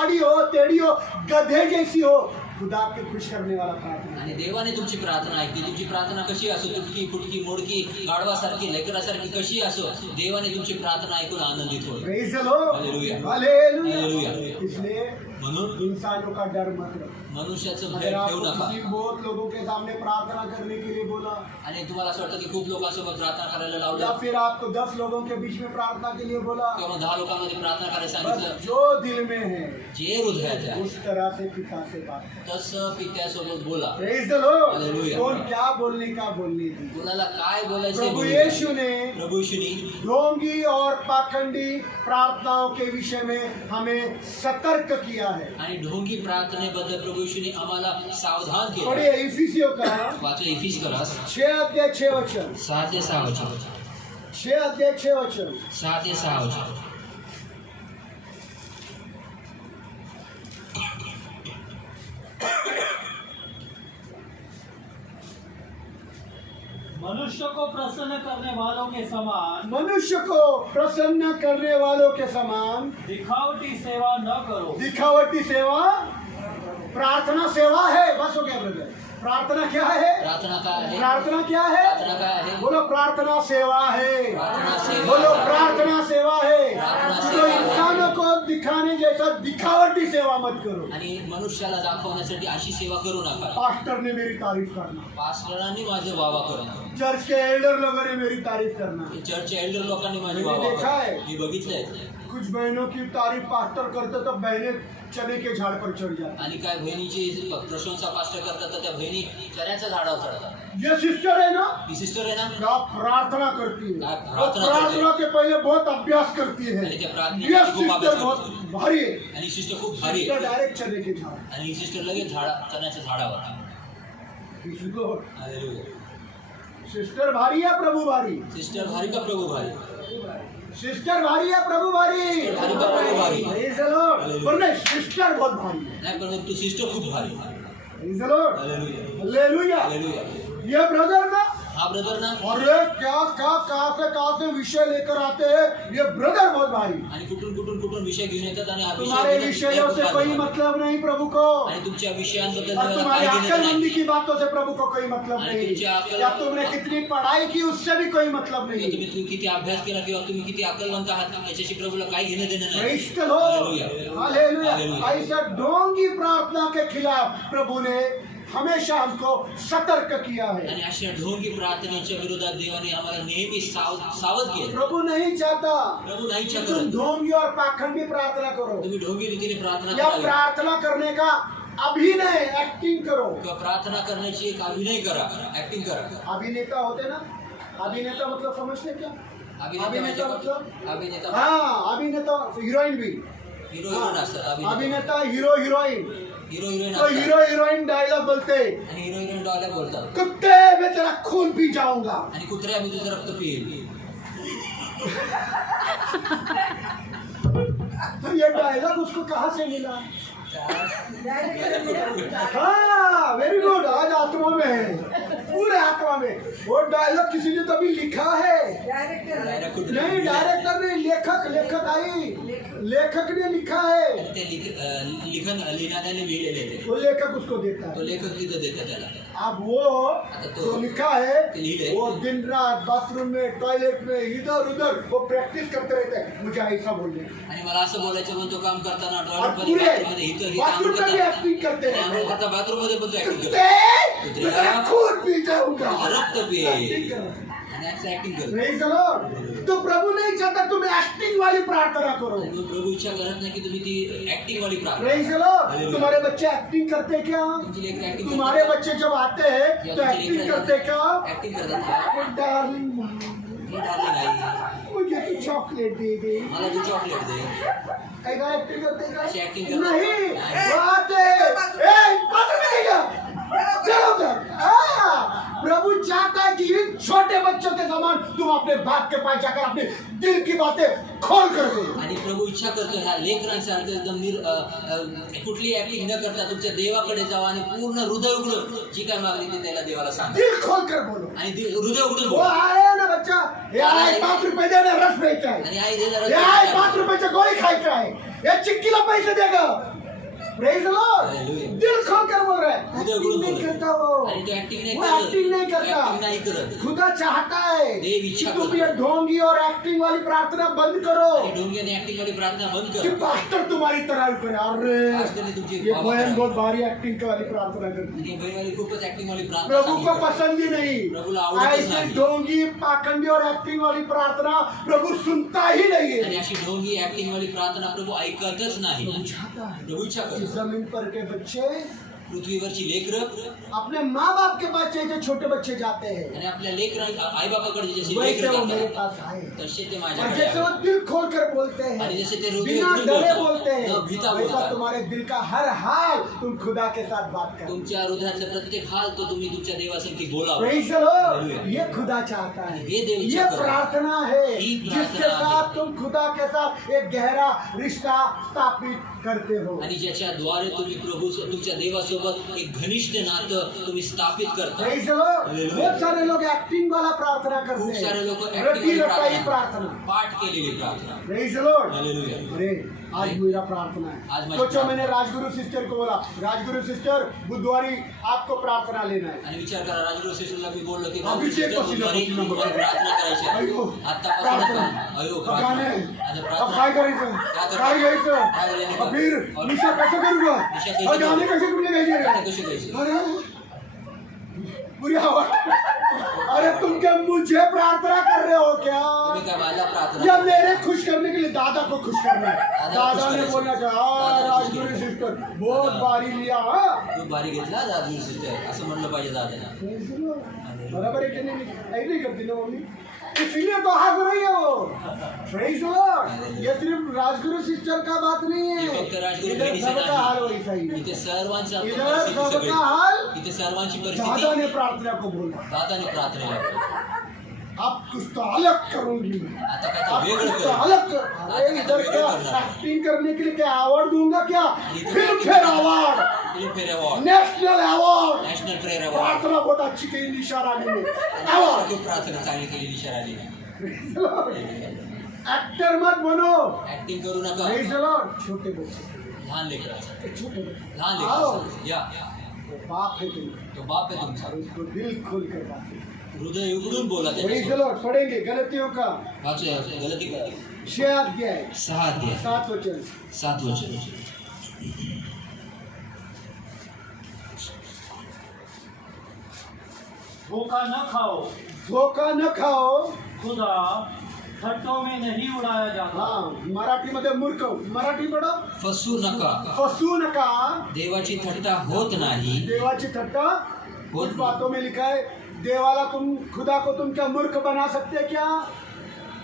आड़ी हो, टेढ़ी हो, गधे जैसी हो, खुदा के खुश करने वाला प्रार्थना। आणि देवाने तुमची प्रार्थना ऐकली. तुमची प्रार्थना कशी असो, तुटकी फुटकी मोडकी गाढवासारखी लेकरासारखी कशी असो, देवाने तुमची प्रार्थना ऐकून आनंदित होईल. Praise the Lord. Hallelujah. Hallelujah. Hallelujah. इसलिए म्हणून इंसानों का डर मत रखो। मनुष्याचं भय अगर ठेवू आपको नका. किसी बहुत लोगों के सामने प्रार्थना करने के लिए बोला, आणि तुम्हाला असं वाटतं की खूप लोकांसोबत प्रार्थना करायला या लावलं फिर आपको 10 लोगों के बीच में प्रार्थना के लिए बोला, किंवा 10 लोकांमध्ये प्रार्थना करायला बस सांगितलं, जो दिल में है जे हृदयात आहे उस तरह से पिता से बात करो। तसं पित्यासोबत बोला. Praise the Lord. हालेलुया. कौन क्या बोलने का बोलने दी। कुणाला काय बोलायचं प्रभु यीशु ने प्रभु येशूनी ढोंगी और पाखंडी प्रार्थनाओं के विषय में हमें सतर्क किया है। आणि ढोंगी प्रार्थनेबद्दल प्रभू येशूने आम्हाला सावधान केलं. पढ़िए इफिसियों का वाचलं इफिसिकरास 6:6 6 ते 6 वचन. 6:6 6 ते 6 वचन. मनुष्य को प्रसन्न करने वालों के समान मनुष्य को प्रसन्न करने वालों के समान दिखावटी सेवा न करो, दिखावटी सेवा प्रार्थना सेवा है। बस हो गया ब्रदर। प्रार्थना क्या है? प्रार्थना का है, प्रार्थना क्या है? प्रार्थना का है, बोलो प्रार्थना सेवा है। प्रार्थना सेवा बोलो है। प्रार्थना सेवा है। प्रार्थना तो सेवा है। इंसानों को दिखाने जैसा दिखावटी सेवा मत करो। आणि मनुष्याला दाखवण्यासाठी अशी सेवा करू नका। पास्टर ने मेरी तारीफ करना, पास्टरांनी माझे वावा करणं, चर्च के एल्डर लोगों ने मेरी तारीफ करना। चर्चच्या एल्डर लोकांनी माझी मैंने वावा देखा है। करणं मी बघितलंय। कुछ बहनों की तारीफ पास्टर करते तो बहनें चने के झाड़ पर चढ़ जाती। आणि काय बहिणीची प्रशंसा पास्टर करतात तर त्या बहिणी चण्याच्या झाडावर चढतात। ये सिस्टर है ना, ही सिस्टर आहे ना, क्या प्रार्थना करती है। क्या वो प्रार्थना प्रार्थना के पहले बहुत अभ्यास करती है। आणि त्या प्रार्थनेची ये खूप सिस्टर अभ्यास बहुत करते। भारी है। आणि ही सिस्टर खूप भारी सिस्टर आहे डायरेक्ट चने के झाड़। आणि ही सिस्टर लगेच चण्याच्या झाडावर। हालेलुया। सिस्टर भारी है, प्रभु भारी। सिस्टर भारी का प्रभू भारी? सिस्टर भारी है, प्रभु भारी। भारी का प्रभू भारी? Praise the Lord। पर नहीं, सिस्टर बहुत भारी है। नाही पण तू सिस्टर खूप भारी। Praise the Lord। Hallelujah, hallelujah. Hallelujah. ये ब्रदर ना, हा ब्रदर ना, अरे क्या क्या कहाँ से विषय लेकर आते हैं। ये ब्रदर बहुत भारी। आणि कुठून विषय घेऊन येतात आणि हा तुम्हारे विषय विषयों से कोई मतलब नहीं प्रभु को, आणि तुमच्या विषयांबद्दल और तुम्हारी काही घेणं अक्लमंदी नाही। की बातों से प्रभु को कोई मतलब आणि नहीं। तुमच्या अक्कल- या तुमने कितनी पढ़ाई की उससे भी कोई मतलब किंवा नहीं। तुम्ही किती अभ्यास केला किंवा तुम्ही किती अक्कलवंत आहात याच्याशी प्रभूला काही घेणं देणं नाही। Praise the Lord। Hallelujah, hallelujah. Hallelujah. ऐसा ढोंगी प्रार्थना के खिलाफ प्रभु ने हमेशा हमको सतर्क किया है। आणि अशा ढोंगी प्रार्थनेच्या विरोधात देवाने आम्हाला नेहमी सावध केलं। प्रभु नहीं चाहता प्रभू नाही इच्छा तुम करत ढोंगी और पाखंडी प्रार्थना करो। तुम्ही ढोंगी रीतीने प्रार्थना या करावी प्रार्थना करने का अभिनय एक्टिंग करो। किंवा प्रार्थना करण्याची एक अभिनय करा, ऍक्टिंग करा। अभिनेता होते ना, अभिनेता मतलब समझते क्या? अभिनेता मतलब अभिनेता हाँ, अभिनेता हिरोइन भी। हिरो हिरोईन असतात। अभिनेता हीरो हिरोइन, हिरो हिरोईन तो हीरो असतात हिरोइन डायलॉग बोलते, आणि हिरो हिरोईन डायलॉग बोलतात कुत्ते मैं तेरा खून पी जाऊंगा। आणि कुत्र्या मी तुझं रक्त पिईल। तो ये डायलॉग उसको कहाँ से मिला? हाँ, वेरी गुड। आज आत्मा में है, पूरे आत्मा में। वो डायलॉग किसी ने कभी लिखा है? डायरेक्ट कुठे नहीं, डायरेक्टर नहीं, लेखक आई, लेखक ने लिखा है। ते लिहिणाऱ्याने लिहिलेले ते वो लेखक उसको देता तो है। लेखक तिथं देतात त्याला। अब वो जो लिखा है लिखे। वो दिन रात बाथरूम में, टॉयलेट में, इधर उधर वो प्रैक्टिस करते रहते हैं। मुझे ऐसा बोलने आणि मला असं बोलायचं म्हणतो काम करताना और टॉयलेट पूरे मध्ये इथं हे काम बाथरूम में भी एक्टिंग करते हैं। करता बाथरूम मध्ये पण ऍक्टिंग कुत्ते, करतो मैं तेरा खून पी जाऊंगा। रक्त पे Acting करो। आणि ऍक्टिंग करतो। Praise the Lord। तो प्रभु नहीं चाहता तुम एक्टिंग वाली प्रार्थना करो। आणि मग प्रभू इच्छा करत नाही की तुम्ही ती ऍक्टिंग वाली प्रार्थना Praise the Lord। Hallelujah। तुम्हारे बच्चे एक्टिंग करते क्या? तुमची लेकर ऍक्टिंग तुम्हारे बच्चे जब आते हैं तो एक्टिंग करते क्या? ऍक्टिंग करतात का? डार्लिंग हे डार्लिंग आई मुझे तो चॉकलेट दे दे। मला तू चॉकलेट दे। ऐसा एक्टिंग करते अशी क्या? acting करते. नहीं, नाही. वो आते बाथरूम में नहीं गया। चलो उधर। हाँ, प्रभु चाहता है कि इन छोटे बच्चों के समान तुम अपने बाप के पास जाकर अपने दिल की बातें खोल कर दो। आणि प्रभू इच्छा करतो ह्या लेकरांसारखं एकदम कुठली ऍक्टिंग न करता तुमच्या देवाकडे जावा आणि पूर्ण हृदय उघडून जी काय मागणी ती त्याला देवाला सांगा दिल खोल कर बोलो। आणि हृदय उघडून वो बोला. आया ना बच्चा, ये आए 5 रुपए देना, रस बेचा है। आणि आई देणार ये आए 5 रुपए से गोली खायचा है, ये चिक्कीला पैसे देगा। Praise the Lord। Hallelujah। दिल खोल कर बोल रहा है। हृदय Acting उघडून नहीं बोला. करता वो आणि तो ऍक्टिंग नाही वो करत. acting नहीं करता। Acting नाही करत. खुदा चाहता है देव कि इच्छा तुम करतो. ये ढोंगी और एक्टिंग वाली प्रार्थना बंद करो आणि ढोंग्याने ऍक्टिंग वाली प्रार्थना बंद कि कर. पास्टर तुम्हारी तारीफ करे। अरे पास्टरने तुमची ये वाह बहन करावी. बहुत भारी एक्टिंग वाली प्रार्थना करती है। आणि बहिणीवाली खूपच ऍक्टिंग वाली प्रार्थना प्रभु को सांगितली. पसंद ही प्रभुला नहीं। आवडतच ऐसी नाही. ढोंगी पाखंडी और एक्टिंग वाली प्रार्थना प्रभु सुनता ही नहीं आणि है। अशी ढोंगी ऍक्टिंग वाली प्रार्थना प्रभू ऐकतच नाही. प्रभु चाहता है प्रभू इच्छा कि करतो जमीन पर के बच्चे पृथ्वीवरची लेकरं अपने माँ बाप के पास जैसे छोटे बच्चे जाते हैं आणि आपल्या लेकरां आई बापाकडे जसे वैसे लेकरं वो मेरे जातात पास आए तसे ते और माझ्याकडे जैसे वो आले. दिल खोल कर बोलते आणि हैं, जसे ते हृदय बिना उघडून डरे बोलतात, बोलते हैं, न भीता वैसा बोलतात. तुम्हारे दिल का हर हाल तुम खुदा के साथ बात करो। तुमच्या हृदयातला प्रत्येक हाल तो तुम्ही तुमच्या देवासंगी बोलावा. Praise the Lord। Hallelujah. ये खुदा चाहता है, ये देव इच्छा ये करता है. प्रार्थना है ये प्रार्थना जिसके है. साथ तुम खुदा के साथ एक गहरा रिश्ता स्थापित करते हो। आणि ज्याच्याद्वारे तुम्ही प्रभू तुमच्या देवासोबत देवासोबत एक घनिष्ठ नातं तुम्ही स्थापित करता. Praise the Lord. Hallelujah. बहुत सारे लोग एक्टिंग वाला प्रार्थना खूप करते सारे लोक हैं, रटी रटाई प्रार्थना. पाठ केलेली प्रार्थना. Praise the Lord. हालेलुया. अरे आज मेरा प्रार्थना आज है. मैं सोचो प्रार्थना- मैंने राजगुरु सिस्टर को बोला, राजगुरु सिस्टर बुधवारी आपको प्रार्थना लेना है. आणि विचार करा, राजगुरु शिष्याला मी बोललो की अभिषेक राजगुरु पसीना बुधवारी पसीना तुम्हाला प्रार्थना करायची आहे. अयो, आत्तापासून प्रार्थना. अयो अब गाणे आता अब प्रार्थना काय करायचं, काय घ्यायचं, अब फिर निशा कसं करू गं? निशा कैसे और गाणे करू? कसे कुठले घ्यायचे गाणे रे? कसे घ्यायचे? अरे बुरी आवाज. अरे तुम क्या मुझे प्रार्थना कर रहे हो क्या, तुम्ही काय मला प्रार्थना या करता? मेरे खुश करने के लिए दादा को खुश करना है? दादा को खुश दादा ने करायचं. बोलना चाहिए दादा को खुश राजगुरु करायचं. सिस्टर बहुत बारी लिया हाँ. खूप भारी घेतला राजगुरु शिष्य असं म्हणलं पाहिजे दादाला. बराबर है कि नहीं? ऐसे नहीं करती ना मम्मी, इसीलिए तो हंस रही है वो. Praise the Lord. ये सिर्फ राजगुरु सिस्टर का बात नहीं हे फक्त है, राजगुरु इधर बहिणीचं सबका हाल नाही. वैसा ही है. इथे सर्वांचा इधर परिस्थिती सबका सगळी. हाल. इथे सर्वांची दादा परिस्थिती ने प्रार्थना को बोला दादाने प्रार्थनेला. आप कुछ तो अलग करूंगी, आता काय आप तर वेगळं कुछ तो करू. अलग कर. अरे इधर क्या एक्टिंग करने के लिए क्या अवार्ड दूंगा क्या, इधर film fair award, Filmfare award, national award. National prayer award. प्रार्थना बहुत अच्छी की निशा रानी ने अवार्ड. खूप प्रार्थना चांगली केली निशाराली. एक्टर मत बनो. ऍक्टिंग करू नका. Praise the Lord. छोटे बच्चे, लहान लेकराचं, छोटे बच्चे, लहान आओ. लेकराचं. या वो बाप है तुम, तो बाप आहे तुमचा. और उसको दिल खोल कर बात. हृदय उघडून बोला Praise the त्याच्यासोबत. Lord. पढ़ेंगे गलतियों का वाचूया, गलती करा. 6 अध्याय 6 अध्याय 7 वचन. 7 वचन. धोखा न खाओ, धोखा न खाओ. खुदा ठट्टों में नहीं उड़ाया जाता. हाँ, मराठीमध्ये मूर्ख, मराठी पढ़ो. फसू नका, फसू नका. देवाची थट्टा होत नाही. देवाची थट्टा. होत कुछ बातों में लिखा है देवाला तुम, खुदा को तुम क्या मूर्ख बना सकते क्या.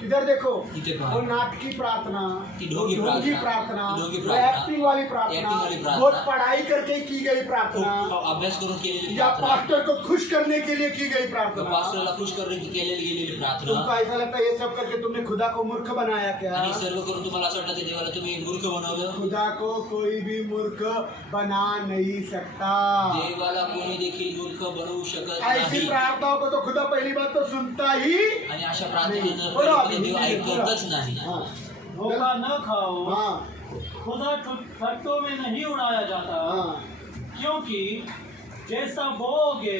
इधर देखो, इथे पहा. वो नाटकी प्रार्थना, ती ढोंगी ढोंगी प्रार्थना, प्रार्थना, ती ढोंगी वो प्रार्थना, एक्टिंग वाली प्रार्थना, एक्टिंग वाली प्रार्थना, बहुत पढ़ाई करके की गई खूप प्रार्थना, अभ्यास करून केलेली या प्रार्थना, पास्टर को खुश करने के लिए की गई प्रार्थना. पास्टरला खुश करणे की केलेली गेलेली प्रार्थना. तुमको ऐसा लगता है ये सब करके तुमने खुदा को मूर्ख बनाया क्या. आणि सर्व करून तुम्हाला असं वाटतं ते देवाला तुम्ही मूर्ख बनवलं. खुदा को कोई भी मूर्ख बना नहीं सकता. देवाला कोणी देखील मूर्ख बनवू शकत ऐसी नाही. प्रार्थनाओं को तो खुदा पहली बात तो सुनता ही. आणि अशा प्रार्थनेनं बरोबर. कधी देव ऐकतच नाही. हाँ. धोखा न खाओ, हाँ. खुदा ठट्टों में नहीं उड़ाया जाता. हाँ. क्योंकि जैसा बोओगे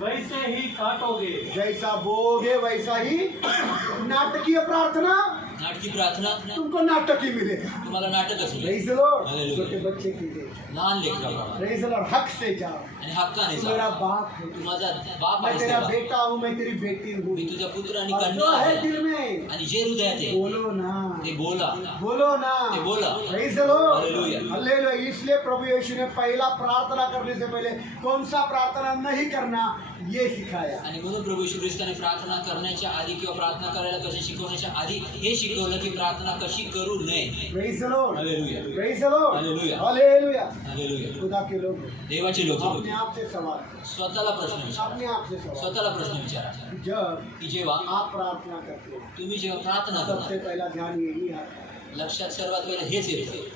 वैसे ही काटोगे. जैसा बोगे वैसा ही. नाटकीय प्रार्थना नाटकी प्रार्थना तुमको नाटक ही मिलेगा. तुम्हाला नाटकच मिळेल. Praise the Lord. Hallelujah. छोटे बच्चे की दे. लहान लेकराला Praise the Lord. हक से जाओ. आणि हक्काने तू जा. मेरा बाप है. तू माझा बाप मैं आहेस तेरा देवा. बेटा हूँ, मैं तेरी बेटी हूँ. मी तुझा पुत्र आणि और कन्या जो है आहे. दिल में आणि जे हृदयात आहे बोलो ना. ते बोला. बोलो ना. ते बोला. Praise the Lord. Hallelujah. Hallelujah. इसलिए प्रभु यीशु ने पहला प्रार्थना करने से पहले कौन सा प्रार्थना नहीं करना ये सिखाया. आणि म्हणून प्रभू येशू ख्रिस्ताने प्रार्थना करण्याच्या आधी किंवा प्रार्थना करायला कशी शिकवण्याच्या आधी हे शिकवलं की प्रार्थना कशी करू नये. Praise the Lord. Hallelujah. Praise the Lord. Hallelujah. Hallelujah. Hallelujah. खुदा के लोग देवाची लोक अपने आप से सवाल, स्वतःला प्रश्न विचारा. अपने आप से सवाल. स्वतःला प्रश्न विचारा जब की जेव्हा आप प्रार्थना करते हो तुम्ही जेव्हा प्रार्थना सबसे करता पहला ध्यान यही आता है लक्षात सर्वात पहिले हेच येतं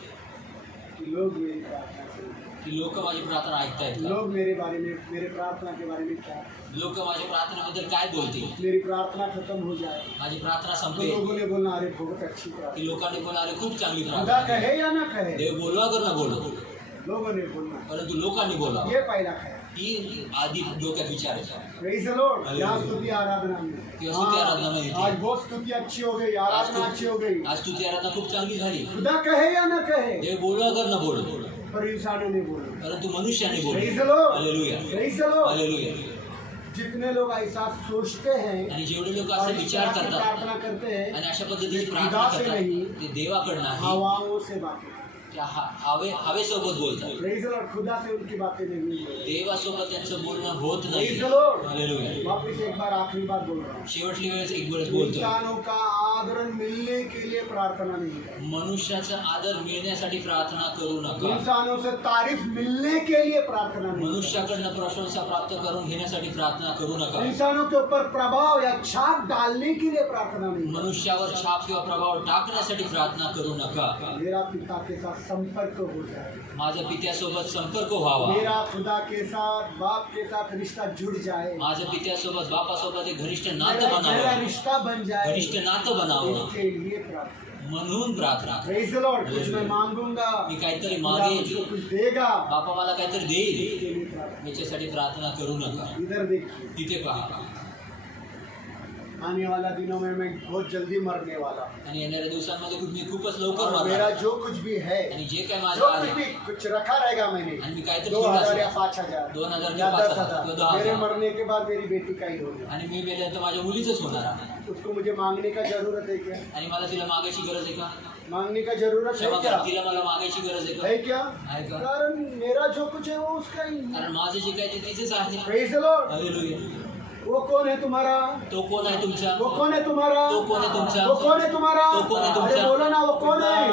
कि लोग मेरी प्रार्थना करें. की लोक माझी प्रार्थना ऐकतायत का. लोग मेरे बारे में, मेरे प्रार्थना के बारे में क्या, लोक माझ्या प्रार्थनेबद्दल काय बोलतील. मेरी प्रार्थना खत्म हो जाए माझी प्रार्थना तो संपेल लोगों ने बोलना अरे बहुत अच्छी की प्रार्थना. लोकांनी बोला अरे खूप चांगली खुदा प्रार्थना. कहे या ना कहे, देव बोलवा अगर ना बोलो लोगों ने बोलना. परंतु लोकांनी बोला ये पहला है. ही आधी डोक्यात विचारायचा. Praise the Lord. Hallelujah. यहाँ स्तुति आराधना में, कि स्तुति आराधना में हाँ, आज बहुत स्तुति अच्छी हो गई, आराधना अच्छी हो गई. आज तुझी आराधना खूप चांगली झाली. खुदा कहे या ना कहे, देव बोलवा अगर ना बोलो पर इंसानों ने बोला. परंतु मनुष्याने Praise बोललो. the Lord. Hallelujah. Praise the Lord. Hallelujah. जितने लोग ऐसा सोचते हैं आणि जेवढे लोक और असे इस विचार तरह की करतात प्रार्थना करते हैं, आणि अशा पद्धतीची ते प्रार्थना खुदा से करतात नहीं, ते देवाकडनं आहे. हवाओं से बातें. त्या हवेसोबत बोलतात. Praise the Lord. खुदा से उनकी बातें नहीं हुई. देवासोबत त्यांचं बोलणं होत नाही. Praise the Lord. हालेलुया. वापिस एक बार आखिरी बार बोल रहा हूँ. शेवटली वेळेस एक वेळेस बोलतो इंसानों का आदरण मिलने के लिए प्रार्थना नहीं है. मनुष्याचा आदर मिळण्यासाठी प्रार्थना करू नका. इंसानों से तारीफ मिलने के लिए प्रार्थना नहीं है. मनुष्याकडनं प्रशंसा प्राप्त करून घेण्यासाठी प्रार्थना करू नका. इंसानों के ऊपर प्रभाव या छाप डालने के लिए प्रार्थना नहीं है. मनुष्यावर छाप किंवा प्रभाव टाकण्यासाठी प्रार्थना करू नका. मेरा पिता के साथ संपर्क हो जाए, माझा पित्यासोबत संपर्क व्हावा, मेरा खुदा के साथ बाप के साथ रिश्ता जुड़ जाए, माझं पित्यासोबत बापासोबत एक घनिष्ठ नातं मेरा बनावं, रिश्ता बन जाए, घनिष्ठ नातं बनावं इसके लिए प्रार्थना। म्हणून प्रार्थना कर. Praise the Lord. कुछ मैं मांगूंगा, मी काहीतरी खुदा मागेन, मुझको कुछ देगा, बापा मला काहीतरी देईल, इसके लिए प्रार्थना। याच्यासाठी प्रार्थना करू नका. इधर देखिए, तिथे पहा. आने वाला दिनों में मैं बहुत जल्दी मरने वाला हूं। आणि येणाऱ्या दिवसांमध्ये मी खूपच लवकर और मेरा मरणार जो कुछ भी है, आणि जे काय माझं जो कुछ आहे भी कुछ रखा रहेगा मैंने, आणि मी काहीतरी 2000 या ठेवलं 5000 2000 या या 10,000, 10,000 मेरे मरने के बाद मेरी बेटी का ही होगा। आणि मी मेले तर माझ्या मुलीचंच होणार आहे. उसको मुझे मांगने का जरूरत है क्या? आणि मला तिला मागायची गरज आहे का? मांगने का जरूरत है क्षमा क्या? कर, तिला मला मागायची गरज आहे का? है क्या? आहे का? कारण मेरा जो कुछ है वो उसका ही है। कारण माझं जे काय ते तिचेच आहे. Praise the Lord. हालेलुया. वो कौन है तुम्हारा? तो कोण आहे तुमचा? वो कौन है तुम्हारा? तो कौन है तुमचा? वो कौन है तुम्हारा? तो कौन है तुमचा? अरे बोलो ना, वो कौन है?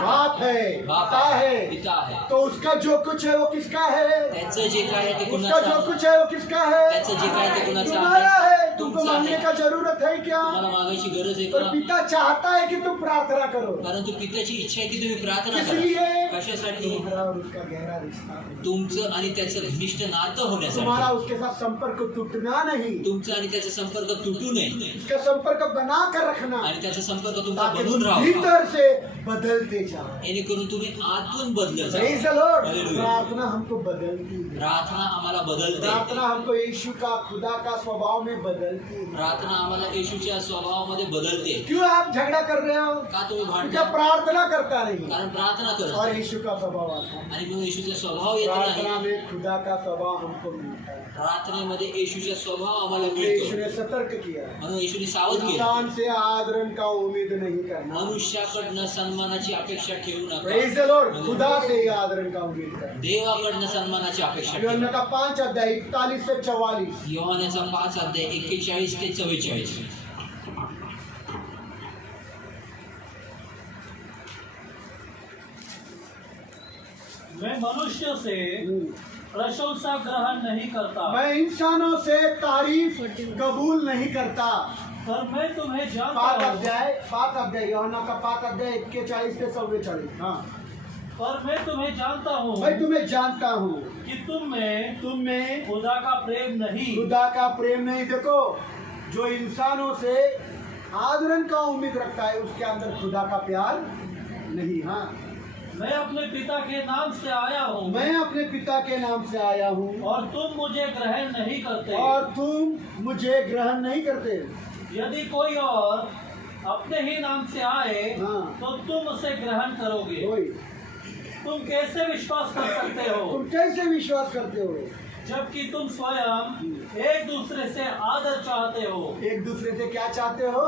बाप है, बाप पिता है। पिता आहे. तो उसका जो कुछ है वो किसका है? त्याचं जे काय आहे ते उसका कुणाचं जो आहे? कुछ है वो किसका है? त्याचं जे काय ते कुणाचं तुम्हारा आहे? है। तुमको तुमचं मांगने आहे. का जरूरत है क्या? तुम्हाला मागायची गरज आहे पर का? पिता चाहता है कि तुम प्रार्थना करो। परंतु पित्याची इच्छा आहे की तुम्ही प्रार्थना किस करा. लिए? कशासाठी? तुम्हारा और उसका गहरा रिश्ता हो। तुमचं आणि त्याचं घनिष्ठ नातं तुम्हारा होण्यासाठी. उसके साथ संपर्क टूटना नहीं, तुमचं आणि त्याचा संपर्क तुटू नये उसका संपर्क बना कर रखना, आणि त्याचा संपर्क तुमचा ताकि बनून तुम राहावा, भीतर से बदलते जाओ। जेणेकरून तुम्ही आतून बदलत जा. Praise the Lord. Hallelujah. प्रार्थना हमको बदलती है। प्रार्थना आम्हाला बदलते. प्रार्थना हमको यीशु का खुदा का स्वभाव में बदलती है। प्रार्थना आम्हाला येशूच्या स्वभावामध्ये बदलते. क्यों आप झगड़ा कर रहे हो? का तुम्ही क्या भांडता? प्रार्थना करता नहीं कारण प्रार्थना करत और नाही. यीशु का स्वभाव आता है। आणि मग येशूचा स्वभाव येत प्रार्थना नाही. में खुदा का स्वभाव हमको मिलता है। प्रार्थनेमध्ये येशूचा स्वभाव आम्हाला यीशु मिळतो. ने सतर्क किया है। म्हणून येशूने सावध केलं. इंसान से आदरण का उम्मीद नहीं करना। मनुष्याकडनं सन्मानाची अपेक्षा ठेवू नका. Praise the Lord. खुदा से ही आदरण का उम्मीद करना। देवाकडनं सन्मानाची अपेक्षा ठेवू. यूहन्ना का 5 अध्याय 41 से 44। योहानाचा 5 अध्याय 41 ते 44. मैं मनुष्य से प्रशंसा ग्रहण नहीं करता, मैं इंसानों से तारीफ कबूल नहीं करता। पर मैं तुम्हें जानता 5 अध्याय यूहन्ना का 5 अध्याय 41 से 44। हाँ, पर मैं तुम्हें जानता हूँ मैं तुम्हें जानता हूँ कि तुम में खुदा का प्रेम नहीं। खुदा का प्रेम नहीं। देखो, जो इंसानों से आदरण का उम्मीद रखता है उसके अंदर खुदा का प्यार नहीं। हाँ, मैं अपने पिता के नाम से आया हूँ मैं अपने पिता के नाम से आया हूँ और तुम मुझे ग्रहण नहीं करते। और तुम मुझे ग्रहण नहीं करते। यदि कोई और अपने ही नाम से आए हाँ। तो तुम उसे ग्रहण करोगे। ओए, तुम कैसे विश्वास कर सकते हो तुम कैसे विश्वास करते हो? जबकि तुम स्वयं एक दूसरे से आदर चाहते हो। एक दूसरे से क्या चाहते हो?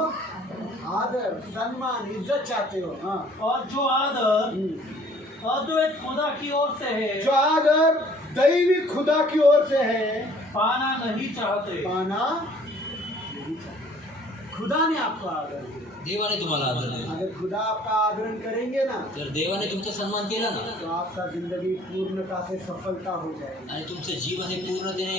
आदर, सम्मान, इज्जत चाहते हो। हाँ, और जो आदर अद्वैत खुदा की ओर से है जो आदर दैवी खुदा की ओर से है पाना नहीं चाहते। पाना नहीं चाहते। खुदा ने आपको आदर दिया। देवाने तुम्हाला आदर दिला. अगर खुदा आपका आदरण करेंगे ना जर देवाने तुमचा सन्मान केला ना तो आपका जिंदगी पूर्णता से सफलता हो जाएगी। आणि तुमचं जीवन हे पूर्णतेने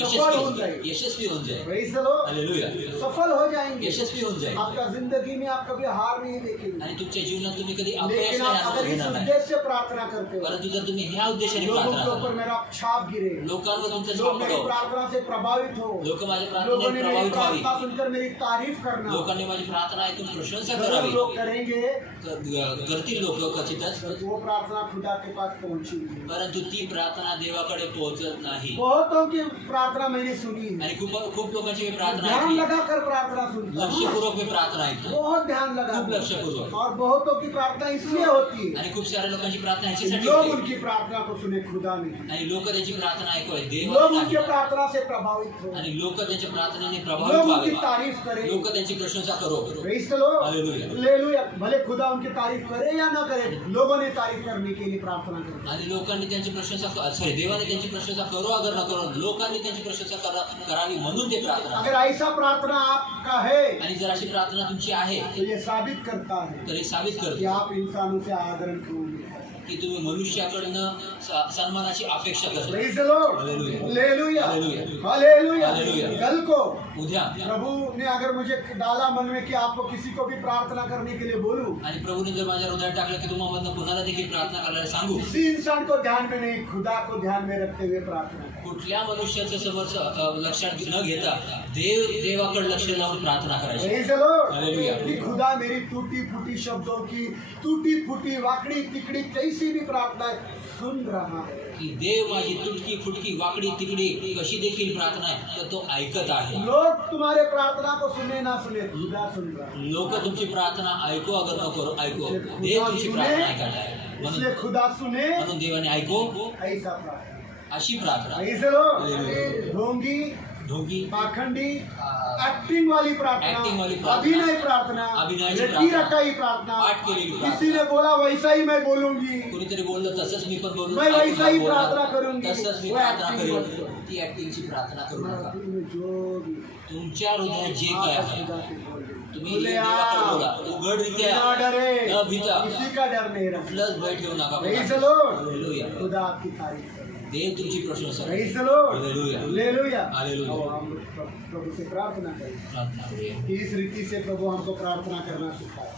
सफल होऊन जाईल. यशस्वी होऊन जाईल. Praise the Lord. हालेलुया. सफल हो जाएंगे। यशस्वी होऊन जाईल. आपका जिंदगी में आप कभी हार नहीं देखेंगे। आणि तुमच्या जीवनात तुम्ही कधी अपयश लेकिन नाही आप अगर इस अनुभवणार नाही. उद्देश्य से प्रार्थना करते हो, परंतु जर तुम्ही ह्या उद्देशाने लोगों प्रार्थना के ऊपर करा, मेरा छाप गिरे, लोकांवर तुमचं लोग छाप मेरी पडावं, प्रार्थना से प्रभावित हो, लोक माझ्या लोगों प्रार्थनेने ने मेरी प्रभावित व्हावी, प्रार्थना सुनकर मेरी तारीफ करना, लोकांनी माझी प्रार्थना ऐकून प्रशंसा जरूर करावी. लोग करेंगे, करतील लोक खचितच, तो वो प्रार्थना खुदा के पास पहुंचेगी। परंतु ती प्रार्थना देवाकडे पोहोचत नाही. बहुतों की प्रार्थना मैंने सुनी है, आणि खूप लोकांची मी प्रार्थना ध्यान ऐकली, लगाकर प्रार्थना सुनता हूं। लक्षपूर्वक मी प्रार्थना ऐकतो, बहुत ध्यान लगा, खूप लक्षपूर्वक. और बहुतों की प्रार्थना इसलिए होती है आणि खूप साऱ्या लोकांची प्रार्थना कि ह्याच्यासाठी लोग होते. उनकी प्रार्थना को सुने, खुदा नहीं। आणि लोक त्यांची प्रार्थना ऐकूय, देव लोग नाही. उनके प्रार्थना से प्रभावित हो, आणि लोक त्यांच्या प्रार्थनेने लोग प्रभावित उनकी व्हावे, तारीफ करें। लोक त्यांची प्रशंसा करो. Praise the Lord. Hallelujah. Hallelujah. भले खुदा उनकी तारीफ करे या ना करे, लोगों ने तारीफ करने के लिए प्रार्थना करी। आणि लोकांनी त्यांची प्रशंसा सॉरी देवाने त्यांची प्रशंसा करो अगर न करो, लोकांनी त्यांची प्रशंसा करावी म्हणून ते प्रार्थना. अगर ऐसा प्रार्थना आपका है आणि जर अशी प्रार्थना तुमची आहे तो ये साबित करता है तर हे साबित कि करतो आप इंसानों से आदरण को उम्मीद करते हैं। की तुम्ही मनुष्याकडनं सन्मानाची अपेक्षा करता. Praise the Lord. Hallelujah. Hallelujah. Hallelujah. Hallelujah. Hallelujah. कल को उद्या प्रभु ने अगर मुझे डाला मन में कि आपको किसी को भी प्रार्थना करने के लिए बोलूं, आणि प्रभूने जर माझ्या हृदयात टाकलं की तुम्हाला कुणाला देखील प्रार्थना करायला सांगू, किसी इंसान को ध्यान में नहीं, खुदा को ध्यान में रखते हुए प्रार्थना करें. कुठल्या मनुष्याचं लक्षात न घेता देवाकडे लक्ष लावून प्रार्थना करायची. Praise the Lord. Hallelujah. कि खुदा मेरी टूटी फूटी शब्दों की, टूटी फूटी वाकड़ी तिकड़ी कैसी भी प्रार्थना सुन रहा है. की देव माझी तुटकी फुटकी वाकडी तिकडी कशी देखील प्रार्थना आहे तर तो ऐकत आहे. लोग तुम्हारे प्रार्थना को सुने ना सुने, खुदा सुन रहा है. लोक तुमची प्रार्थना ऐको अगर नको ऐको, देव तुमची प्रार्थना ऐकत आहे. इसलिए खुदा सुने, म्हणून देवाने ऐको ऐसा प्रार्थना. अशी प्रार्थना. Praise the Lord. Hallelujah. ढोंगी, ढोंगी पाखंडी, एक्टिंग वाली प्रार्थना, Acting वाली प्रार्थना, अभिनय प्रार्थना, अभिनयाची रटी प्रार्थना, रटाई प्रार्थना. पाठ केलेली प्रार्थना. किसी ने बोला वैसा ही मैं बोलूंगी, कोणीतरी बोललं तसंच मी पण बोलू, मैं वैसा ही प्रार्थना करूंगी. तसंच मी वो प्रार्थना acting करेन. बोलतो. ती ऍक्टिंगची प्रार्थना करू नका. तुम्ही जो भी तुमच्या हृदयात जे काय आप आहे खुदा से बोलो. तुम्ही बोले देवाकडे बोला आप उघडरित्या, बिना डरे, न भीता, किसी का डर नहीं रखना. कुठलाच भय ठेवू नका. Praise the Lord. Hallelujah. खुदा आपकी तारीफ करे. देव तुमची प्रशंसा करेल. Praise the Lord. Hallelujah. Hallelujah. Hallelujah. और हम प्रभु से प्रार्थना करें प्रार्थना करूया. कि इस रीति से प्रभु हमको प्रार्थना करना सिखाए.